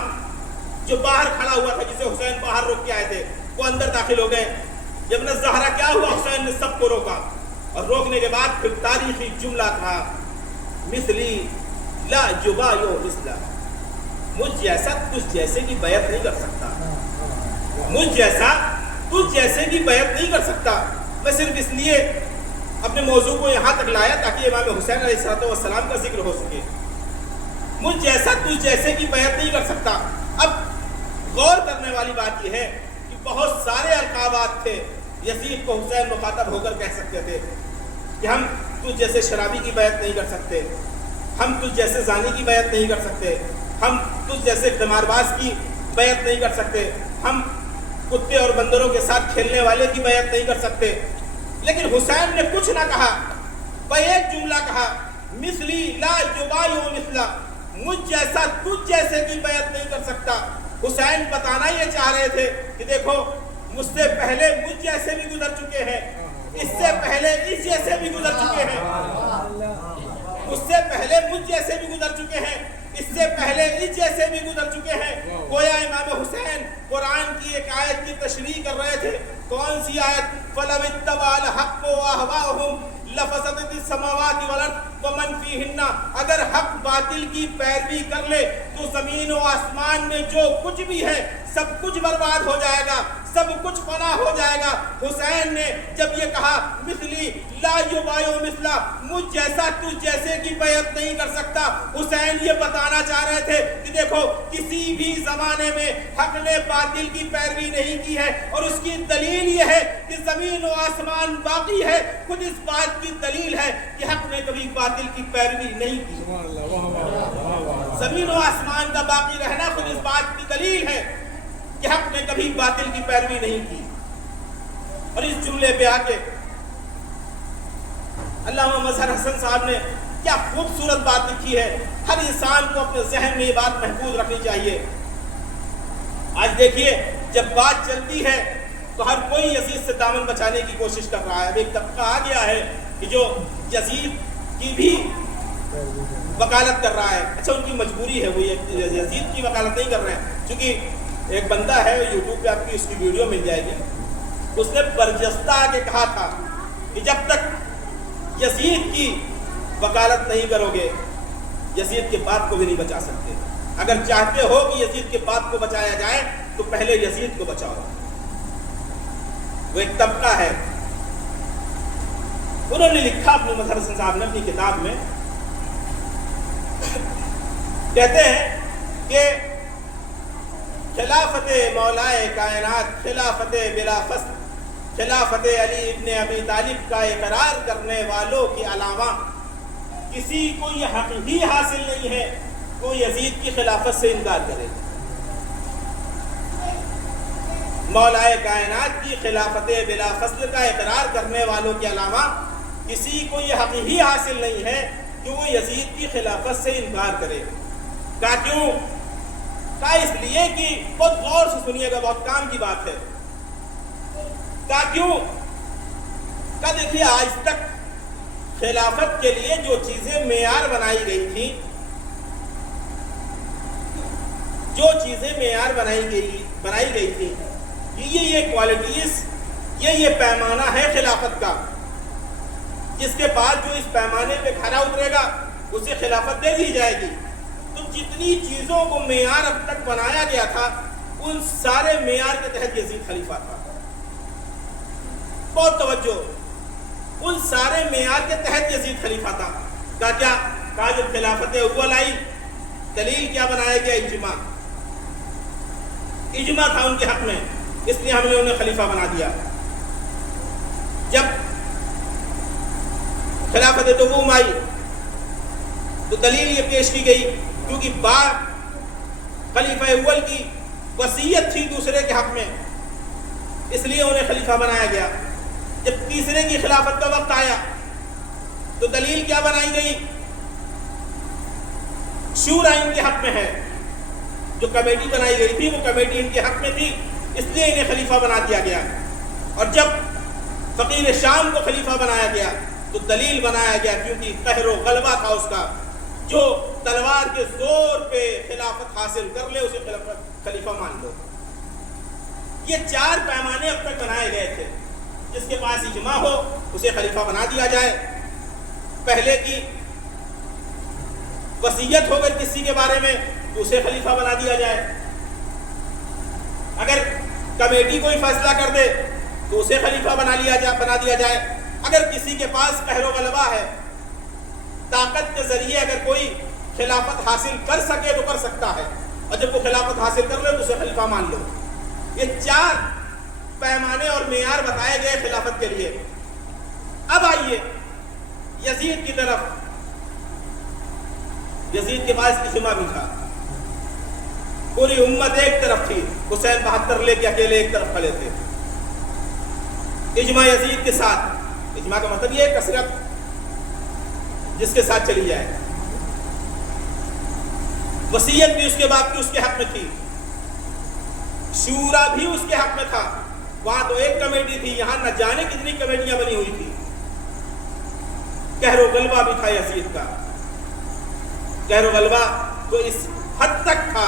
جو باہر کھڑا ہوا تھا جسے حسین باہر روک کے آئے تھے وہ اندر داخل ہو گئے۔ ابن الزہرا کیا ہوا؟ حسین نے سب کو روکا اور روکنے کے بعد پھر تاریخی جملہ تھا مثلی لا یبایع مثلا، مجھ جیسا تجھ جیسے کی بیعت نہیں کر سکتا، مجھ جیسا تجھ جیسے کی بیعت نہیں کر سکتا۔ میں صرف اس لیے اپنے موضوع کو یہاں تک لایا تاکہ امام حسین علیہ السلام کا ذکر ہو سکے۔ مجھ جیسا تجھ جیسے کی بیعت نہیں کر سکتا۔ اب غور کرنے والی بات یہ ہے کہ بہت سارے القابات تھے یزید کو حسین مخاطب ہو کر کہہ سکتے تھے کہ ہم تجھ جیسے شرابی کی بیعت نہیں کر سکتے، ہم تجھ جیسے زانی کی بیعت نہیں کر سکتے، ہم تجھ جیسے قمار باز کی بیعت نہیں کر سکتے، ہم کتے اور بندروں کے ساتھ کھیلنے والے کی بیعت نہیں کر سکتے۔ لیکن حسین نے کچھ نہ کہا، وہ ایک جملہ کہا مثلی لا یبایع مثلا، مجھ جیسا تجھ جیسے کی بیعت نہیں کر سکتا۔ حسین بتانا یہ چاہ رہے تھے کہ دیکھو مجھ سے پہلے مجھ جیسے بھی گزر چکے ہیں، اس سے پہلے اس جیسے بھی گزر چکے ہیں، اس سے پہلے مجھ جیسے بھی گزر چکے ہیں، اس سے پہلے اس جیسے بھی گزر چکے ہیں۔ گویا امام حسین قرآن کی ایک آیت کی تشریح کر رہے تھے۔ کون سی آیت؟ فَلَوِ اتَّبَعَ الْحَقُّ وَأَهْوَاءَهُمْ لفسدت السماوات والارض ومن فیہن، اگر حق باطل کی پیروی کر لے تو زمین و آسمان میں جو کچھ بھی ہے سب کچھ برباد ہو جائے گا، سب کچھ فنا ہو جائے گا۔ حسین نے جب یہ کہا مثلی لا یبایع مثلا، مجھ جیسا تو جیسے کی بیعت نہیں کر سکتا، حسین یہ بتانا چاہ رہے تھے کہ دیکھو کسی بھی زمانے میں حق نے باطل کی پیروی نہیں کی ہے، اور اس کی دلیل یہ ہے کہ زمین و آسمان باقی ہے، خود اس بات کی دلیل ہے کہ حق نے کبھی باطل کی پیروی نہیں کی۔ زمین و آسمان کا باقی رہنا خود اس بات کی دلیل ہے کہ حق نے کبھی باطل کی پیروی نہیں کی۔ اور اس جملے پہ آ کے علامہ مظہر حسن صاحب نے کیا خوبصورت بات لکھی ہے، ہر انسان کو اپنے ذہن میں یہ بات محفوظ رکھنی چاہیے۔ آج دیکھیے جب بات چلتی ہے تو ہر کوئی یزید سے دامن بچانے کی کوشش کر رہا ہے۔ اب ایک طبقہ آ گیا ہے کہ جو یزید کی بھی وکالت کر رہا ہے۔ اچھا ان کی مجبوری ہے، وہ یزید کی وکالت نہیں کر رہے ہیں، چونکہ ایک بندہ ہے یوٹیوب پہ، آپ کی اس کی ویڈیو مل جائے گی، اس نے برجستہ آ کے کہا تھا کہ جب تک یزید کی وکالت نہیں کرو گے یزید کے باپ کو بھی نہیں بچا سکتے۔ اگر چاہتے ہو کہ یزید کے باپ کو بچایا جائے تو پہلے یزید کو بچاؤ۔ وہ ایک طبقہ ہے، انہوں نے لکھا اپنے مظہر حسن صاحب نے اپنی کتاب میں، کہتے ہیں کہ خلافت مولائے کائنات، خلافت بلا فصل، خلافت علی ابن ابی طالب کا اقرار کرنے والوں کے علاوہ کسی کو یہ حق ہی حاصل نہیں ہے کہ یزید کی خلافت سے انکار کرے۔ مولائے کائنات کی خلافت بلا فصل کا اقرار کرنے والوں کے علاوہ کسی کو یہ حق ہی حاصل نہیں ہے کہ وہ یزید کی خلافت سے انکار کرے۔ کہا کیوں؟ کہا اس لیے کہ بہت غور سے سنیے گا، بہت کام کی بات ہے۔ کہا کیوں؟ کہا دیکھیے آج تک خلافت کے لیے جو چیزیں معیار بنائی گئی تھی، جو چیزیں معیار بنائی گئی تھی، یہ کوالٹیز، یہ پیمانہ ہے خلافت کا، جس کے بعد جو اس پیمانے پہ کھرا اترے گا اسے خلافت دے دی جائے گی۔ تو جتنی چیزوں کو معیار اب تک بنایا گیا تھا ان سارے معیار کے تحت یزید خلیفہ تھا۔ بہت توجہ، ان سارے معیار کے تحت یزید خلیفہ تھا۔ کہا کیا؟ کہا جب خلافت اول آئی دلیل کیا بنایا گیا؟ اجماع۔ اجماع تھا ان کے حق میں، اس لیے ہم نے انہیں خلیفہ بنا دیا۔ جب خلافت دوم آئی تو دلیل یہ پیش کی گئی کیونکہ باپ خلیفہ اول کی وصیت تھی دوسرے کے حق میں، اس لیے انہیں خلیفہ بنایا گیا۔ جب تیسرے کی خلافت کا وقت آیا تو دلیل کیا بنائی گئی؟ شورا ان کے حق میں ہے، جو کمیٹی بنائی گئی تھی وہ کمیٹی ان کے حق میں تھی، اس لیے انہیں خلیفہ بنا دیا گیا۔ اور جب فقیر شام کو خلیفہ بنایا گیا تو دلیل بنایا گیا کیونکہ قہر و غلبہ تھا اس کا، جو تلوار کے زور پہ خلافت حاصل کر لے اسے خلیفہ مان لو۔ یہ چار پیمانے اب تک بنائے گئے تھے، جس کے پاس اجماع ہو اسے خلیفہ بنا دیا جائے، پہلے کی وصیت ہو اگر کسی کے بارے میں تو اسے خلیفہ بنا دیا جائے، اگر کمیٹی کوئی فیصلہ کر دے تو اسے خلیفہ بنا دیا جائے، اگر کسی کے پاس قہر و غلبہ ہے، طاقت کے ذریعے اگر کوئی خلافت حاصل کر سکے تو کر سکتا ہے، اور جب وہ خلافت حاصل کر لے تو اسے خلیفہ مان لو۔ یہ چار پیمانے اور معیار بتائے گئے خلافت کے لیے۔ اب آئیے یزید کی طرف۔ یزید کے پاس اجماع بھی تھا، پوری امت ایک طرف تھی، حسین 72 لے کے اکیلے ایک طرف کھڑے تھے۔ اجماع یزید کے ساتھ، اجماع کا مطلب یہ ہے کثرت جس کے ساتھ چلی جائے۔ وصیت بھی اس کے باپ کی اس کے حق میں تھی، شورا بھی اس کے حق میں تھا۔ وہاں تو ایک کمیٹی تھی، یہاں نہ جانے کتنی کمیٹیاں بنی ہوئی تھی۔ قہر و غلبہ بھی تھا یزید کا، قہر و غلبہ تو اس حد تک تھا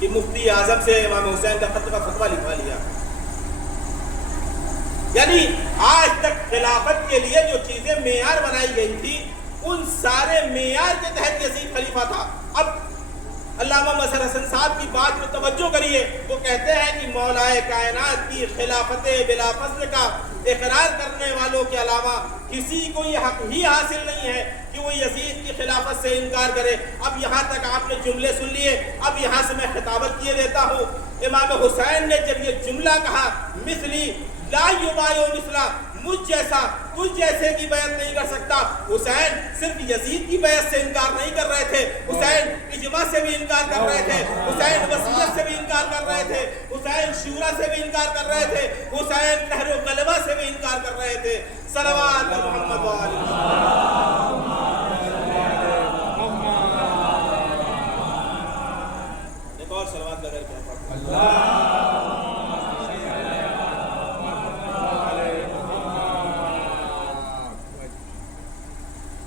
کہ مفتی اعظم سے امام حسین کا فتویٰ لکھوا لیا۔ یعنی آج تک خلافت کے لیے جو چیزیں معیار بنائی گئی تھی ان سارے معیار کے تحت یزید خلیفہ تھا. اب علامہ مظہر حسن صاحب کی بات پر توجہ کریے. وہ کہتے ہیں کہ مولائے کائنات کی خلافت بلا فصل کا اقرار کرنے والوں کے علاوہ کسی کو یہ حق ہی حاصل نہیں ہے کہ وہ یزید کی خلافت سے انکار کرے. اب یہاں تک آپ نے جملے سن لیے. اب یہاں سے میں خطابت کیے دیتا ہوں. امام حسین نے جب یہ جملہ کہا مثلی لا یبایع مثلا، مجھ جیسا تجھ جیسے کی بیعت نہیں کر سکتا. حسین صرف یزید کی بیعت سے انکار نہیں کر رہے تھے، حسین اجماع سے بھی انکار کر رہے تھے، حسین وصیت سے بھی انکار کر رہے تھے، حسین شورا سے بھی انکار کر رہے تھے، حسین قہر و غلبہ سے بھی انکار کر رہے تھے. صلوات محمد و آل ایک اور صلوات لگا کے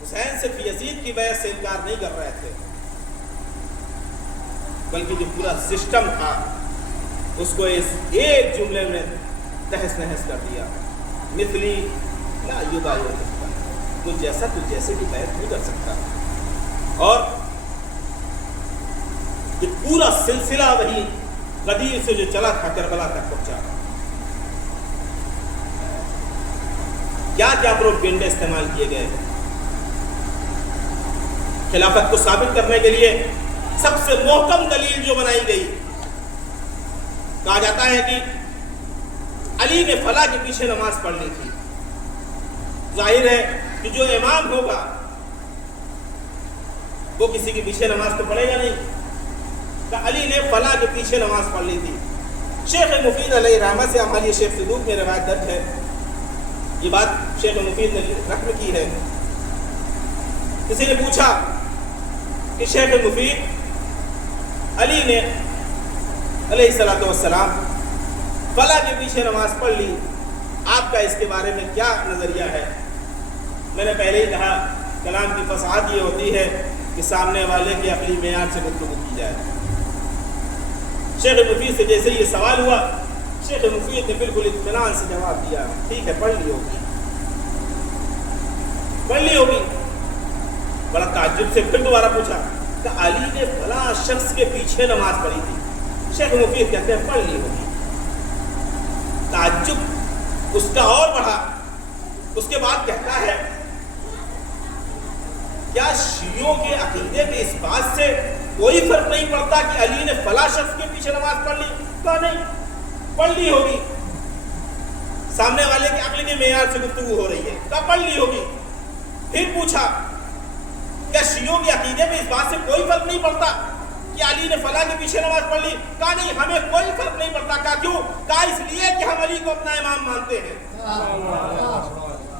حسین صرف یزید کی بیعت سے انکار نہیں کر رہے تھے بلکہ جو پورا سسٹم تھا اس کو اس ایک جملے میں تہس نہس کر دیا. مثلی لا یبایع مثلا، مجھ جیسا تجھ جیسے کی بیعت نہیں کر سکتا. اور یہ پورا سلسلہ وہی غدیر سے جو چلا تھا کربلا تک پہنچا. کیا کیا پروپیگنڈے استعمال کیے گئے. خلافت کو ثابت کرنے کے لیے سب سے محکم دلیل جو بنائی گئی، کہا جاتا ہے کہ علی نے فلاں کے پیچھے نماز پڑھ لی تھی. ظاہر ہے کہ جو امام ہوگا وہ کسی کے پیچھے نماز تو پڑھے گا نہیں. کہ علی نے فلاں کے پیچھے نماز پڑھ لی تھی. شیخ مفید علیہ رحمہ سے ہماری شیخ صدوق میں روایت درج ہے. یہ بات شیخ مفید نے رقم کی ہے. کسی نے پوچھا کہ شیخ مفید علی نے علیہ الصلوۃ والسلام فلاں کے پیچھے نماز پڑھ لی، آپ کا اس کے بارے میں کیا نظریہ ہے؟ میں نے پہلے ہی کہا کلام کی فصاحت یہ ہوتی ہے کہ سامنے والے کے عقلی معیار سے گفتگو کی جائے. شیخ مفید سے جیسے یہ سوال ہوا، شیخ مفید نے بالکل اطمینان سے جواب دیا، ٹھیک ہے پڑھ لی ہوگی. بڑا تعجب سے پھر دوبارہ پوچھا کہ علی نے فلاں شخص کے پیچھے نماز پڑھی تھی. شیخ مفید کہتے ہیں پڑھ لی ہوگی. تعجب اس کا اور بڑھا. اس کے بعد کہتا ہے کیا شیعوں کے عقیدے کے اس بات سے کوئی فرق نہیں پڑتا کہ علی نے فلاں شخص کے پیچھے نماز پڑھ لی؟ کہا نہیں، پڑھ لی ہوگی. سامنے والے کے عقل کے معیار سے گفتگو ہو رہی ہے، کہا پڑھ لی ہوگی. پھر پوچھا کیا شیعوں کے عقیدے میں اس بات سے کوئی فرق نہیں پڑتا کہ علی نے فلاں کے پیچھے نماز پڑھ لی؟ کہا نہیں، ہمیں کوئی فرق نہیں پڑتا. کہا کیوں؟ کہا اس لیے کہ ہم علی کو اپنا امام مانتے ہیں.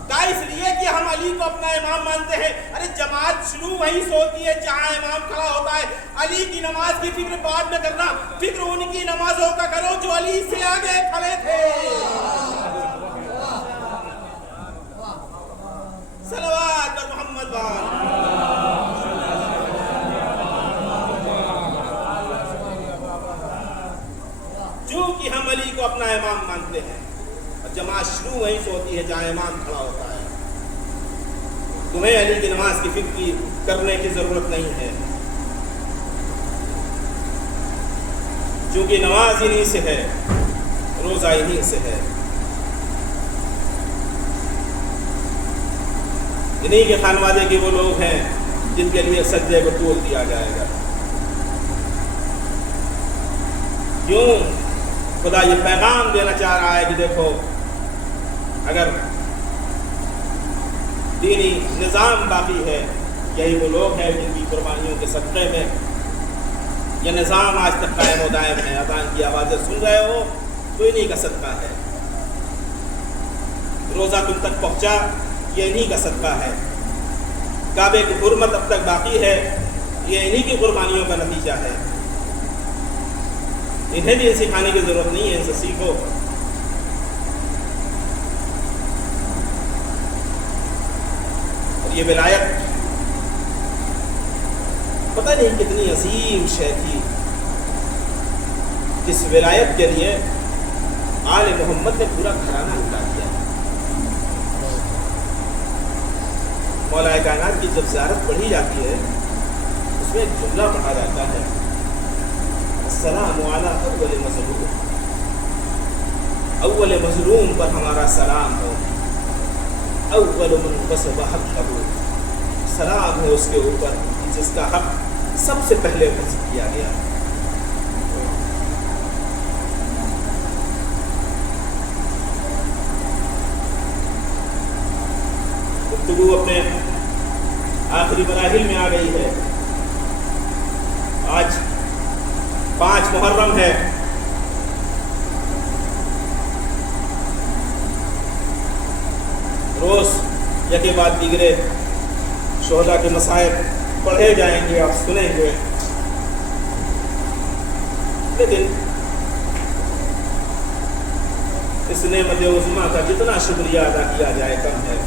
کہا اس لیے کہ ہم علی کو اپنا امام مانتے ہیں. ارے جماعت شروع وہیں سے ہوتی ہے جہاں امام کھڑا ہوتا ہے. علی کی نماز کی فکر بعد میں کرنا، فکر ان کی نمازوں کا کرو جو علی سے آگے کھڑے تھے. صلوات پر محمد چونکہ ہم علی کو اپنا امام مانتے ہیں اور جماعت شروع وہیں سے ہوتی ہے جہاں امام کھڑا ہوتا ہے. تمہیں علی کی نماز کی فکر کرنے کی ضرورت نہیں ہے، چونکہ نماز انہی سے ہے، روزہ انہی سے ہے. انہی کے خانوادے کے وہ لوگ ہیں جن کے لیے سجدے کو توڑ دیا جائے گا. کیوں؟ خدا یہ پیغام دینا چاہ رہا ہے کہ دیکھو اگر دینی نظام باقی ہے، یہی وہ لوگ ہیں جن کی قربانیوں کے صدقے میں یہ نظام آج تک قائم و دائم ہے. اذان کی آوازیں سن رہے ہو تو انہی کا صدقہ ہے. روزہ تم تک پہنچا یہ انہی کا صدقہ ہے. کعبے کی حرمت اب تک باقی ہے یہ انہی کی قربانیوں کا نتیجہ ہے. انہیں بھی سکھانے کی ضرورت نہیں ہے، ان سے سیکھو. اور یہ ولایت پتہ نہیں کتنی عظیم شے تھی جس ولایت کے لیے آل محمد نے پورا گھرانہ اٹھا دیا. مولا کائنات کی جب زیارت پڑھی جاتی ہے اس میں ایک جملہ پڑھا جاتا ہے، السلام علی اول مظلوم، اول مظلوم پر ہمارا سلام ہو، اول من غصب حقہ، سلام ہو اس کے اوپر جس کا حق سب سے پہلے غصب کیا گیا۔ گفتگو اپنے آخری مراحل میں آ گئی ہے۔ آج 5 محرم ہے، روز یکے بعد دیگرے شہداء کے مصائب پڑھے جائیں گے، آپ سنیں گے، لیکن اس نعمت عظمیٰ کا جتنا شکریہ ادا کیا جائے کم ہے۔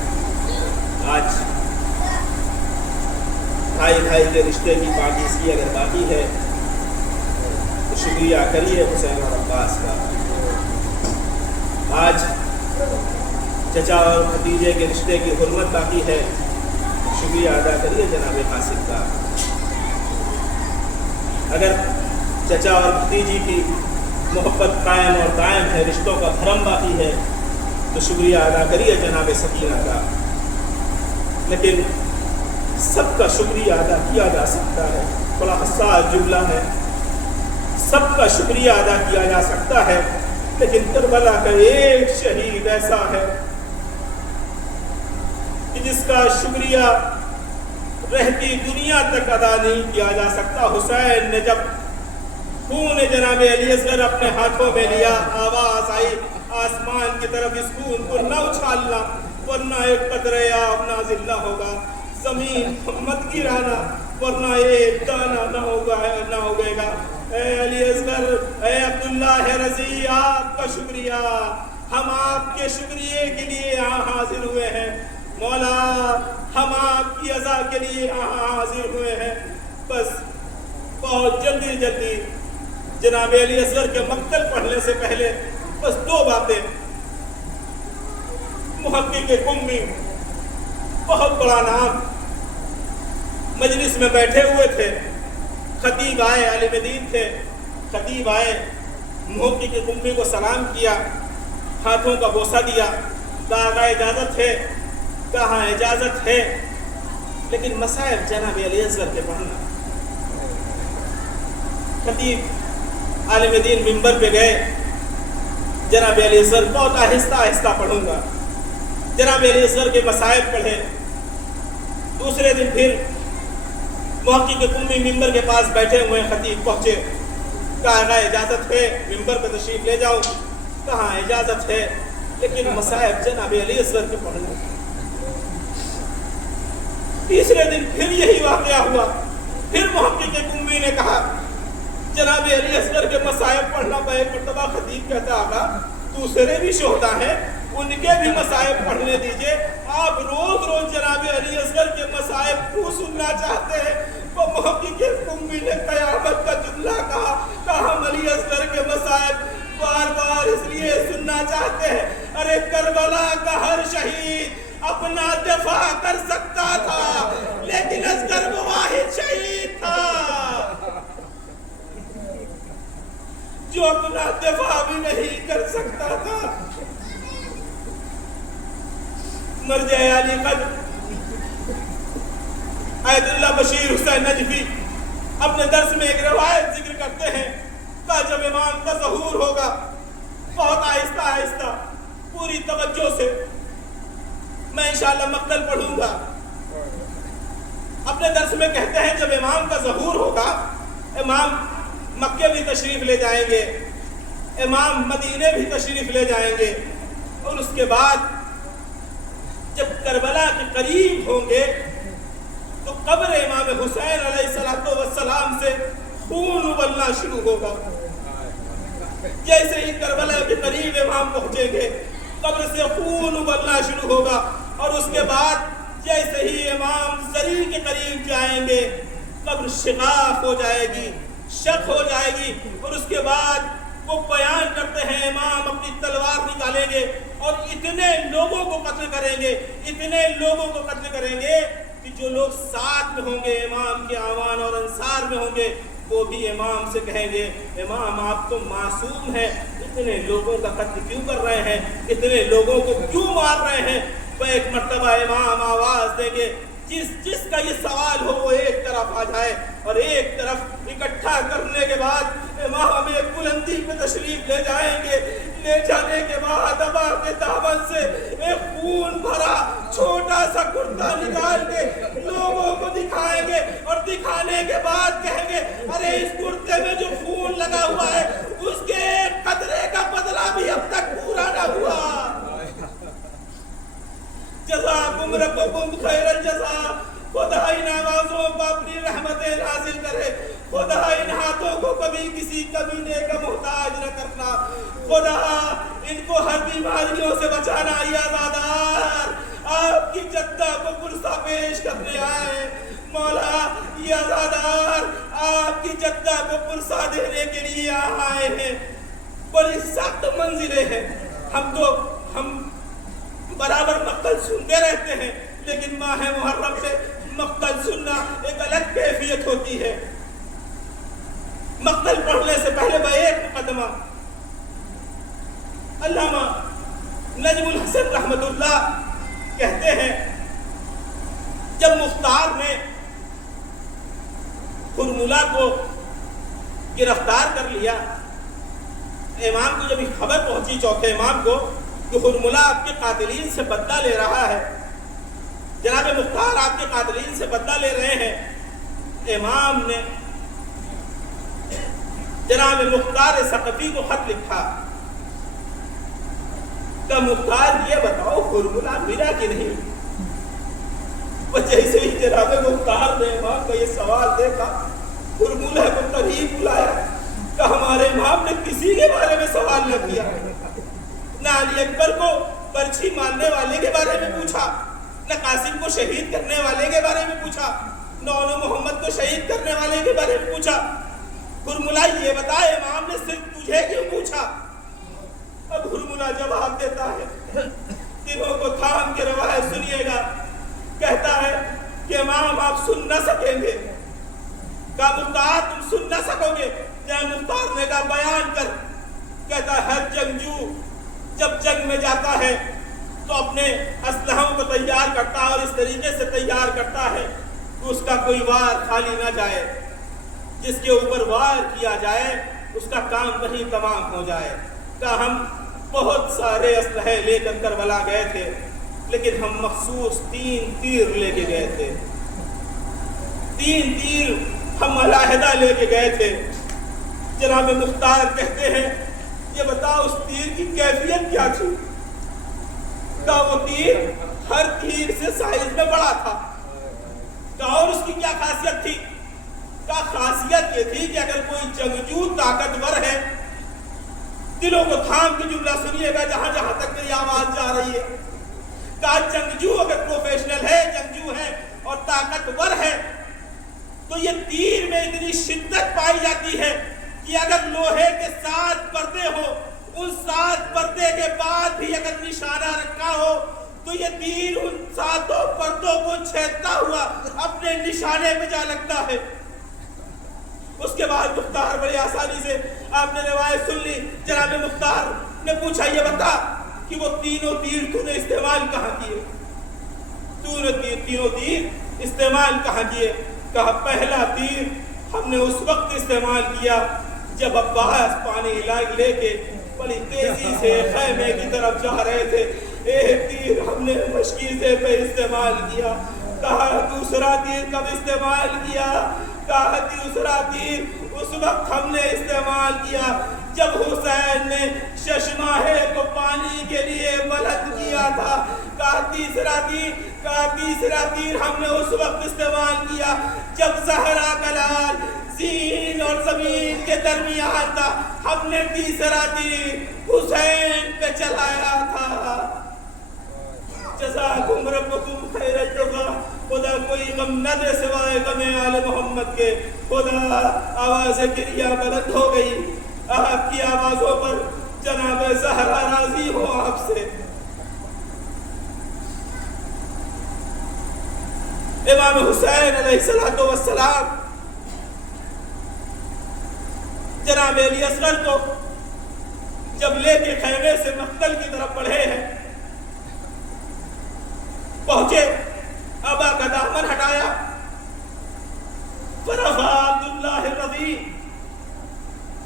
آج بھائی کے رشتے کی پاکیزگی اگر باقی ہے تو شکریہ کریے حسین اور عباس کا۔ آج چچا اور بھتیجے کے رشتے کی حرمت باقی ہے، شکریہ ادا کریے جناب قاسم کا۔ اگر چچا اور بھتیجی کی محبت قائم اور دائم ہے، رشتوں کا دھرم باقی ہے، تو شکریہ ادا کریے جناب سکینہ کا۔ لیکن سب کا شکریہ ادا کیا جا سکتا ہے، بڑا حساس جملہ ہے، سب کا شکریہ ادا کیا جا سکتا ہے، لیکن کربلا کا ایک شہید ایسا ہے کہ جس کا شکریہ رہتی دنیا تک ادا نہیں کیا جا سکتا۔ حسین نے جب خون جناب علی اصغر اپنے ہاتھوں میں لیا، آواز آئی آسمان کی طرف، اس خون کو نہ اچھالنا ورنہ ایک قطرہ آب نازل نہ ہوگا، زمین مت گرانا ورنہ ایک دانہ نہ ہوگے گا۔ اے علی اصغر، اے عبداللہ رضی، آپ کا شکریہ، ہم آپ کے شکریہ کے لیے یہاں حاضر ہوئے ہیں مولا، ہم آپ کی عزا کے لیے یہاں حاضر ہوئے ہیں۔ بس بہت جلدی جناب علی اصغر کے مقتل پڑھنے سے پہلے بس 2 باتیں۔ محقق قمی، بہت بڑا نام، مجلس میں بیٹھے ہوئے تھے، خطیب آئے، عالم دین تھے، خطیب آئے، محقق قمی کو سلام کیا، ہاتھوں کا بوسہ دیا، کہا اجازت ہے، کہا اجازت ہے، لیکن مصائب جناب علی اصغر کے پڑھنا۔ خطیب عالم دین منبر پہ گئے، جناب علی اصغر بہت آہستہ آہستہ پڑھوں گا، جناب علی اصغر کے مصائب پڑھے۔ دوسرے دن پھر محقق قمی منبر کے پاس بیٹھے ہوئے، خطیب پہنچے، کہا اجازت ہے منبر پہ تشریف لے جاؤ، کہا اجازت ہے، لیکن مصائب جناب علی اصغر کے پڑھنے۔ تیسرے دن پھر یہی واقعہ ہوا، پھر محقق قمی نے کہا جناب علی اصغر کے مصائب پڑھنا۔ ایک مرتبہ خطیب کہتا آقا دوسرے بھی شہداء ہیں، ان کے بھی مصائب پڑھنے دیجئے، آپ روز جناب علی اصغر کے مصائب کیوں سننا چاہتے ہیں؟ وہ محقق قمی نے قیامت کا جملہ کہا ہم علی اصغر کے مصائب بار اس لیے سننا چاہتے ہیں، ارے کربلا کا ہر شہید اپنا دفاع کر سکتا تھا، لیکن اصغر وہ واحد شہید تھا جو اپنا دفاع بھی نہیں کر سکتا تھا۔ مرجع علی قدر آیت اللہ بشیر حسین نجفی اپنے درس میں ایک روایت ذکر کرتے ہیں کہ جب امام کا ظہور ہوگا، بہت آہستہ آہستہ پوری توجہ سے میں انشاءاللہ مقتل پڑھوں گا۔ اپنے درس میں کہتے ہیں جب امام کا ظہور ہوگا، امام مکے بھی تشریف لے جائیں گے، امام مدینے بھی تشریف لے جائیں گے، اور اس کے بعد جب کربلا کے قریب ہوں گے تو قبر امام حسین علیہ السلام سے خون ابلنا شروع ہوگا۔ جیسے ہی کربلا کے قریب امام پہنچیں گے، قبر سے خون ابلنا شروع ہوگا، اور اس کے بعد جیسے ہی امام زری کے قریب جائیں گے، قبر شقاق ہو جائے گی، شق ہو جائے گی، اور اس کے بعد وہ بیان کرتے ہیں امام اپنی تلوار نکالیں گے اور اتنے لوگوں کو قتل کریں گے، اتنے لوگوں کو قتل کریں گے کہ جو لوگ ساتھ میں ہوں گے امام کے اعوان اور انصار میں ہوں گے وہ بھی امام سے کہیں گے امام آپ تو معصوم ہیں، اتنے لوگوں کا قتل کیوں کر رہے ہیں، اتنے لوگوں کو کیوں مار رہے ہیں؟ وہ ایک مرتبہ امام آواز دیں گے، جس کا یہ سوال ہو وہ ایک طرف آ جائے، اور ایک طرف اکٹھا کرنے کے بعد امام ایک بلندی پہ تشریف لے جائیں گے، لے جانے کے بعد ابا کے دامن سے ایک خون بھرا چھوٹا سا کرتا نکال کے لوگوں کو دکھائیں گے، اور دکھانے کے بعد کہیں گے ارے اس کرتے میں جو خون لگا ہوا ہے اس کے ایک قطرے کا بدلہ بھی اب تک پورا نہ ہوا۔ جزاکم ربکم خیر الجزا، خدا ان آوازوں پر اپنی رحمتیں نازل کرے، خدا ان ہاتھوں کو کبھی کسی کمینے کا محتاج نہ کرنا، خدا ان کو ہر بیماریوں سے بچانا۔ یا آزادار آپ کی جدہ کو پرسہ پیش کرنے آئے، مولا یہ آزادار آپ کی جدہ کو پرسہ دینے کے لیے آئے ہیں، بڑی سخت منزلیں ہیں، ہم برابر مقتل سنتے رہتے ہیں لیکن ماہ محرم میں مقتل سننا ایک الگ کیفیت ہوتی ہے۔ مقتل پڑھنے سے پہلے میں ایک مقدمہ، علامہ نجم الحسن رحمت اللہ کہتے ہیں جب مختار نے ہرملہ کو گرفتار کر لیا، امام کو جب یہ خبر پہنچی چوتھے امام کو کہ ہرملہ آپ کے قاتلین سے بدلہ لے رہا ہے، جناب مختار آپ کے قاتلین سے بدلہ لے رہے ہیں، امام نے جناب مختار ثقفی کو خط لکھا کہ مختار یہ بتاؤ ہرملہ ملا کہ نہیں؟ وہ جیسے ہی جناب مختار نے امام کا یہ سوال دیکھا، ہرملہ کو قریب بلایا کہ ہمارے امام نے کسی کے بارے میں سوال نہ کیا، نہ علی اکبر کو پرچھی مارنے والے کے بارے میں پوچھا، نہ قاسم کو شہید کرنے والے کے بارے میں پوچھا، نہ محمد کو شہید کرنے والے کے بارے میں پوچھا۔ ہرملہ یہ بتا امام نے صرف تجھے کیوں پوچھا؟ اب ہرملہ جواب دیتا ہے، دلوں کو تھام کے روایت سنیے گا، کہتا ہے کہ امام آپ سن نہ سکیں گے، کہا مختار تم سن نہ سکو گے؟ جہاں مختار نے کہا بیان کر، کہتا ہے ہر جنگجو جب جنگ میں جاتا ہے تو اپنے اسلحوں کو تیار کرتا ہے اور اس طریقے سے تیار کرتا ہے کہ اس کا کوئی وار خالی نہ جائے، جس کے اوپر وار کیا جائے اس کا کام وہیں تمام ہو جائے۔ کہ ہم بہت سارے اسلحے لے کر کربلا گئے تھے لیکن ہم مخصوص 3 تیر لے کے گئے تھے، 3 تیر ہم علیحدہ لے کے گئے تھے۔ جناب مختار کہتے ہیں یہ بتاؤ اس تیر کی کیفیت کیا تھی؟ کہ وہ تیر ہر تیر سے سائز میں بڑا تھا، کہ اور اس کی کیا خاصیت تھی؟ کہ خاصیت یہ تھی کہ اگر کوئی جنگجو طاقتور ہے، دلوں کو تھام کے جملہ سنیے گا جہاں جہاں تک میری آواز جا رہی ہے، کہ جنگجو اگر پروفیشنل ہے، جنگجو ہے اور طاقتور ہے تو یہ تیر میں اتنی شدت پائی جاتی ہے کہ اگر لوہے کے 7 پردے ہو، ان 7 پردے کے بعد بھی اگر نشانہ رکھا ہو تو یہ تیر ان 7 پردوں کو چھیدتا ہوا اپنے نشانے پہ جا لگتا ہے۔ اس کے بعد مختار بڑی آسانی سے آپ نے روایت سن لی، جناب مختار نے پوچھا یہ بتا کہ وہ تینوں تیر تو نے استعمال کہاں کیے؟ تو نے تینوں تیر استعمال کہاں کیے؟ کہا پہلا تیر ہم نے اس وقت استعمال کیا جب عباس پانی لے کے بڑی تیزی سے خیمے کی طرف جا رہے تھے، ایک تیر ہم نے مشکیزے پہ استعمال کیا۔ کہا دوسرا تیر کب استعمال کیا؟ کہا دوسرا تیر اس وقت ہم نے استعمال کیا جب حسین نے ششماہے کو پانی کے لیے بلند کیا تھا۔ کہا تیسرا تیر ہم نے اس وقت استعمال کیا جب زہرا کا لال زین اور زمین کے درمیان تھا، ہم نے تیسرا تیر حسین پہ چلایا تھا۔ جزاکم ربکم خیر الجزا، خدا کوئی غم نہ دے سوائے غم آل محمد کے۔ خدا آواز کریا بلند ہو گئی، آپ کی آوازوں پر جناب زہرا راضی ہو آپ سے. امام حسین علیہ السلام جناب علی اصغر کو جب لے کے خیمے سے مقتل کی طرف بڑھے ہیں، پہنچے، ابا کا دامن ہٹایا، فرفع عبداللہ الرضی،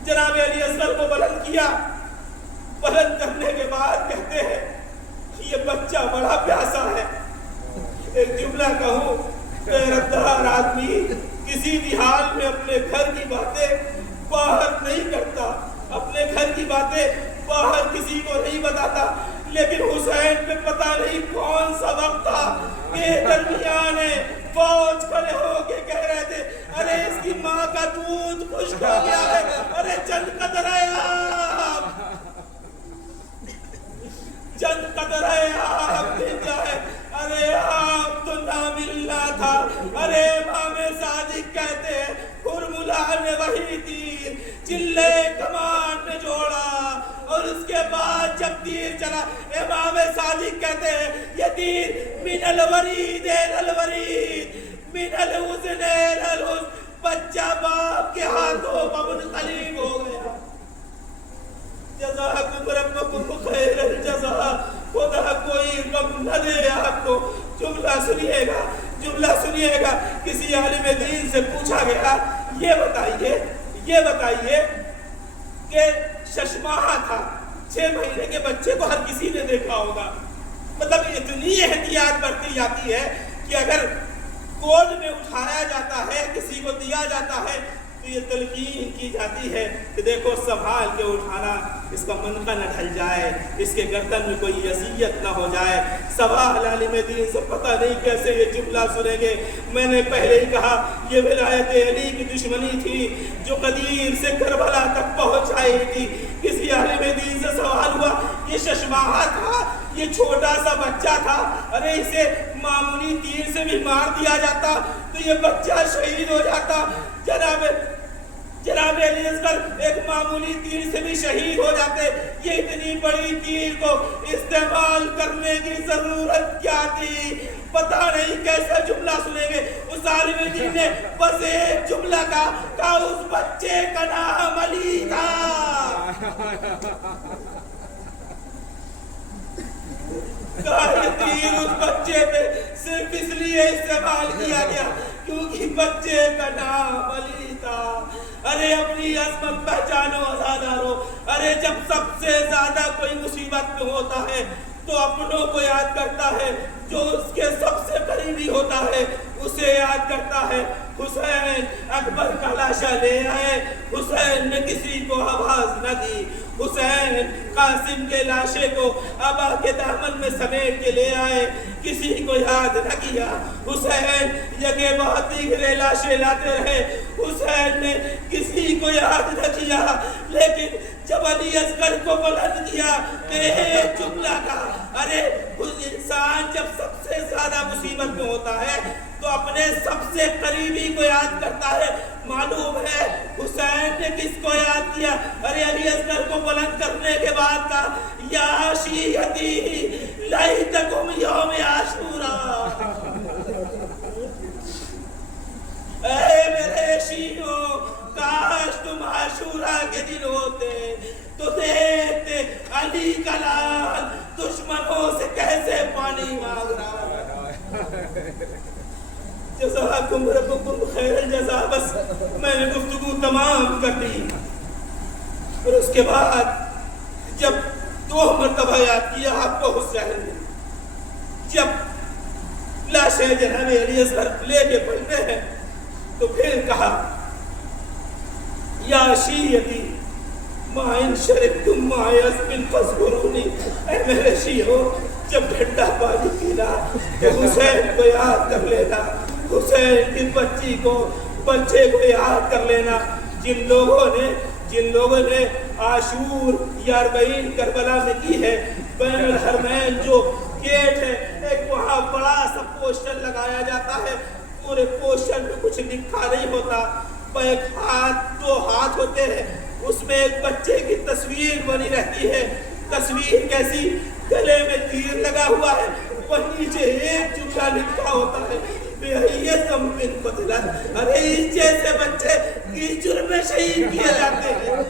جناب علی اصغر کو بلند کیا. بلند کرنے کے بعد کہتے ہیں یہ بچہ بڑا پیاسا ہے. ایک جملہ کہوں، غیرتدار آدمی کسی بھی حال میں اپنے گھر کی باتیں باہر نہیں کرتا، اپنے گھر کی باتیں باہر کسی کو نہیں بتاتا. لیکن حسین پہ پتہ نہیں کون سا وقت تھا کہ درمیان فوج کھڑے ہو کے کہہ رہے تھے ارے اس کی ماں کا دودھ خشک ہو گیا ہے، ارے چند قطرے آب، چند قطرے آب مل جائے، ارے آپ تو نہ ملنا تھا. ارے امام صادق کہتے ہیں ہرملا نے وہی تیر چلے کمان نے جوڑا، اور اس کے بعد جب تیر چلا امام صادق کہتے ہیں یہ تیر من الورید الورید من الحزن الحزن، بچہ باپ کے ہاتھوں پر منقلب ہو گیا. جزاکم ربکم خیر الجزا، خدا کوئی غم نہ دے آپ کو. جملہ سنیے گا، جملہ سنیے گا. کسی عالم دین سے پوچھا گیا یہ بتائیے کہ ششماہا تھا، 6 مہینے کے بچے کو ہر کسی نے دیکھا ہوگا. مطلب اتنی احتیاط برتی جاتی ہے کہ اگر گود میں اٹھایا جاتا ہے، کسی کو دیا جاتا ہے تو یہ تلقین کی جاتی ہے کہ دیکھو سنبھال کے اٹھانا، اس کا منقع نہ ڈھل جائے، اس کے گردن میں کوئی اذیت نہ ہو جائے. سوال عالم دین سے پتہ نہیں کیسے یہ جملہ سنیں گے. میں نے پہلے ہی کہا یہ ولایت علی کی دشمنی تھی جو قدیر سے کربلا تک پہنچ آئی تھی. کسی عالم دین سے سوال ہوا یہ ششماہا تھا، یہ چھوٹا سا بچہ تھا، ارے اسے معمولی تیر سے بھی مار دیا جاتا تو یہ بچہ شہید ہو جاتا. جناب علی اصغر ایک معمولی تیر سے بھی شہید ہو جاتے. یہ اتنی بڑی تیر کو استعمال کرنے کی ضرورت کیا تھی؟ پتہ نہیں کیسا جملہ سنیں گے. اس عالم دین نے بس ایک جملہ کہا اس بچے کا نام علی تھا. یہ تیر اس بچے پہ صرف اس لیے استعمال کیا گیا کیونکہ بچے کا نام علی تھا. ارے اپنی عظمت پہچانو عزادارو. ارے جب سب سے زیادہ کوئی مصیبت میں ہوتا ہے تو اپنوں کو یاد کرتا ہے، جو اس کے سب سے قریبی ہوتا ہے اسے یاد کرتا ہے. حسین اکبر کا لاشا لے آئے، حسین نے کسی کو آواز نہ دی. حسین قاسم کے لاشے کو ابا کے دامن میں سمیٹ کے لے آئے، کسی کو یاد نہ کیا. حسین یکے بہت دیگرے لاشے لاتے رہے، حسین نے کسی کو یاد نہ کیا. لیکن جب علی اصغر کو بلند کیا ایک جملہ کہا. ارے انسان جب سب سے زیادہ مصیبت میں ہوتا ہے تو اپنے سب سے قریبی کو یاد کرتا ہے. معلوم ہے حسین نے کس کو یاد کیا؟ ارے علی اصغر کو بلند کرنے کے بعد کہا یا شیعتی لیتکم یوم عاشورا، اے میرے شیعوں کاش تم عاشورا کے دن ہوتے تو دیکھتے علی کا لال دشمنوں سے کیسے پانی مانگ رہا ہے. جزاکم ربکم خیر الجزا. بس میں نے گفتگو تمام کر دی. اور اس کے بعد جب 2 مرتبہ یاد کیا آپ کو حسین نے، جب لاشیں جناب علی اصغر لے کے پڑھتے ہیں تو پھر کہا یا شیعتی ما ان شربتم ما یسبن فاذکرونی. اے میرے شیعوں جب ٹھنڈا پانی پینا تو حسین کو یاد کر لینا، حسین کی بچے کو یاد کر لینا. جن لوگوں نے عاشور یا 40 کربلا میں کی ہے، بین الحرمین جو گیٹ ہے ایک وہاں بڑا سا پوسٹر لگایا جاتا ہے. پورے پوسٹر میں کچھ لکھا نہیں ہوتا، ایک 2 ہاتھ ہوتے ہیں، اس میں ایک بچے کی تصویر بنی رہتی ہے. تصویر کیسی؟ گلے میں تیر لگا ہوا ہے, اور نیچے ایک جملہ لکھا ہوتا ہے, ارے اس جیسے بچے کیچڑ میں شہید کیے جاتے ہیں.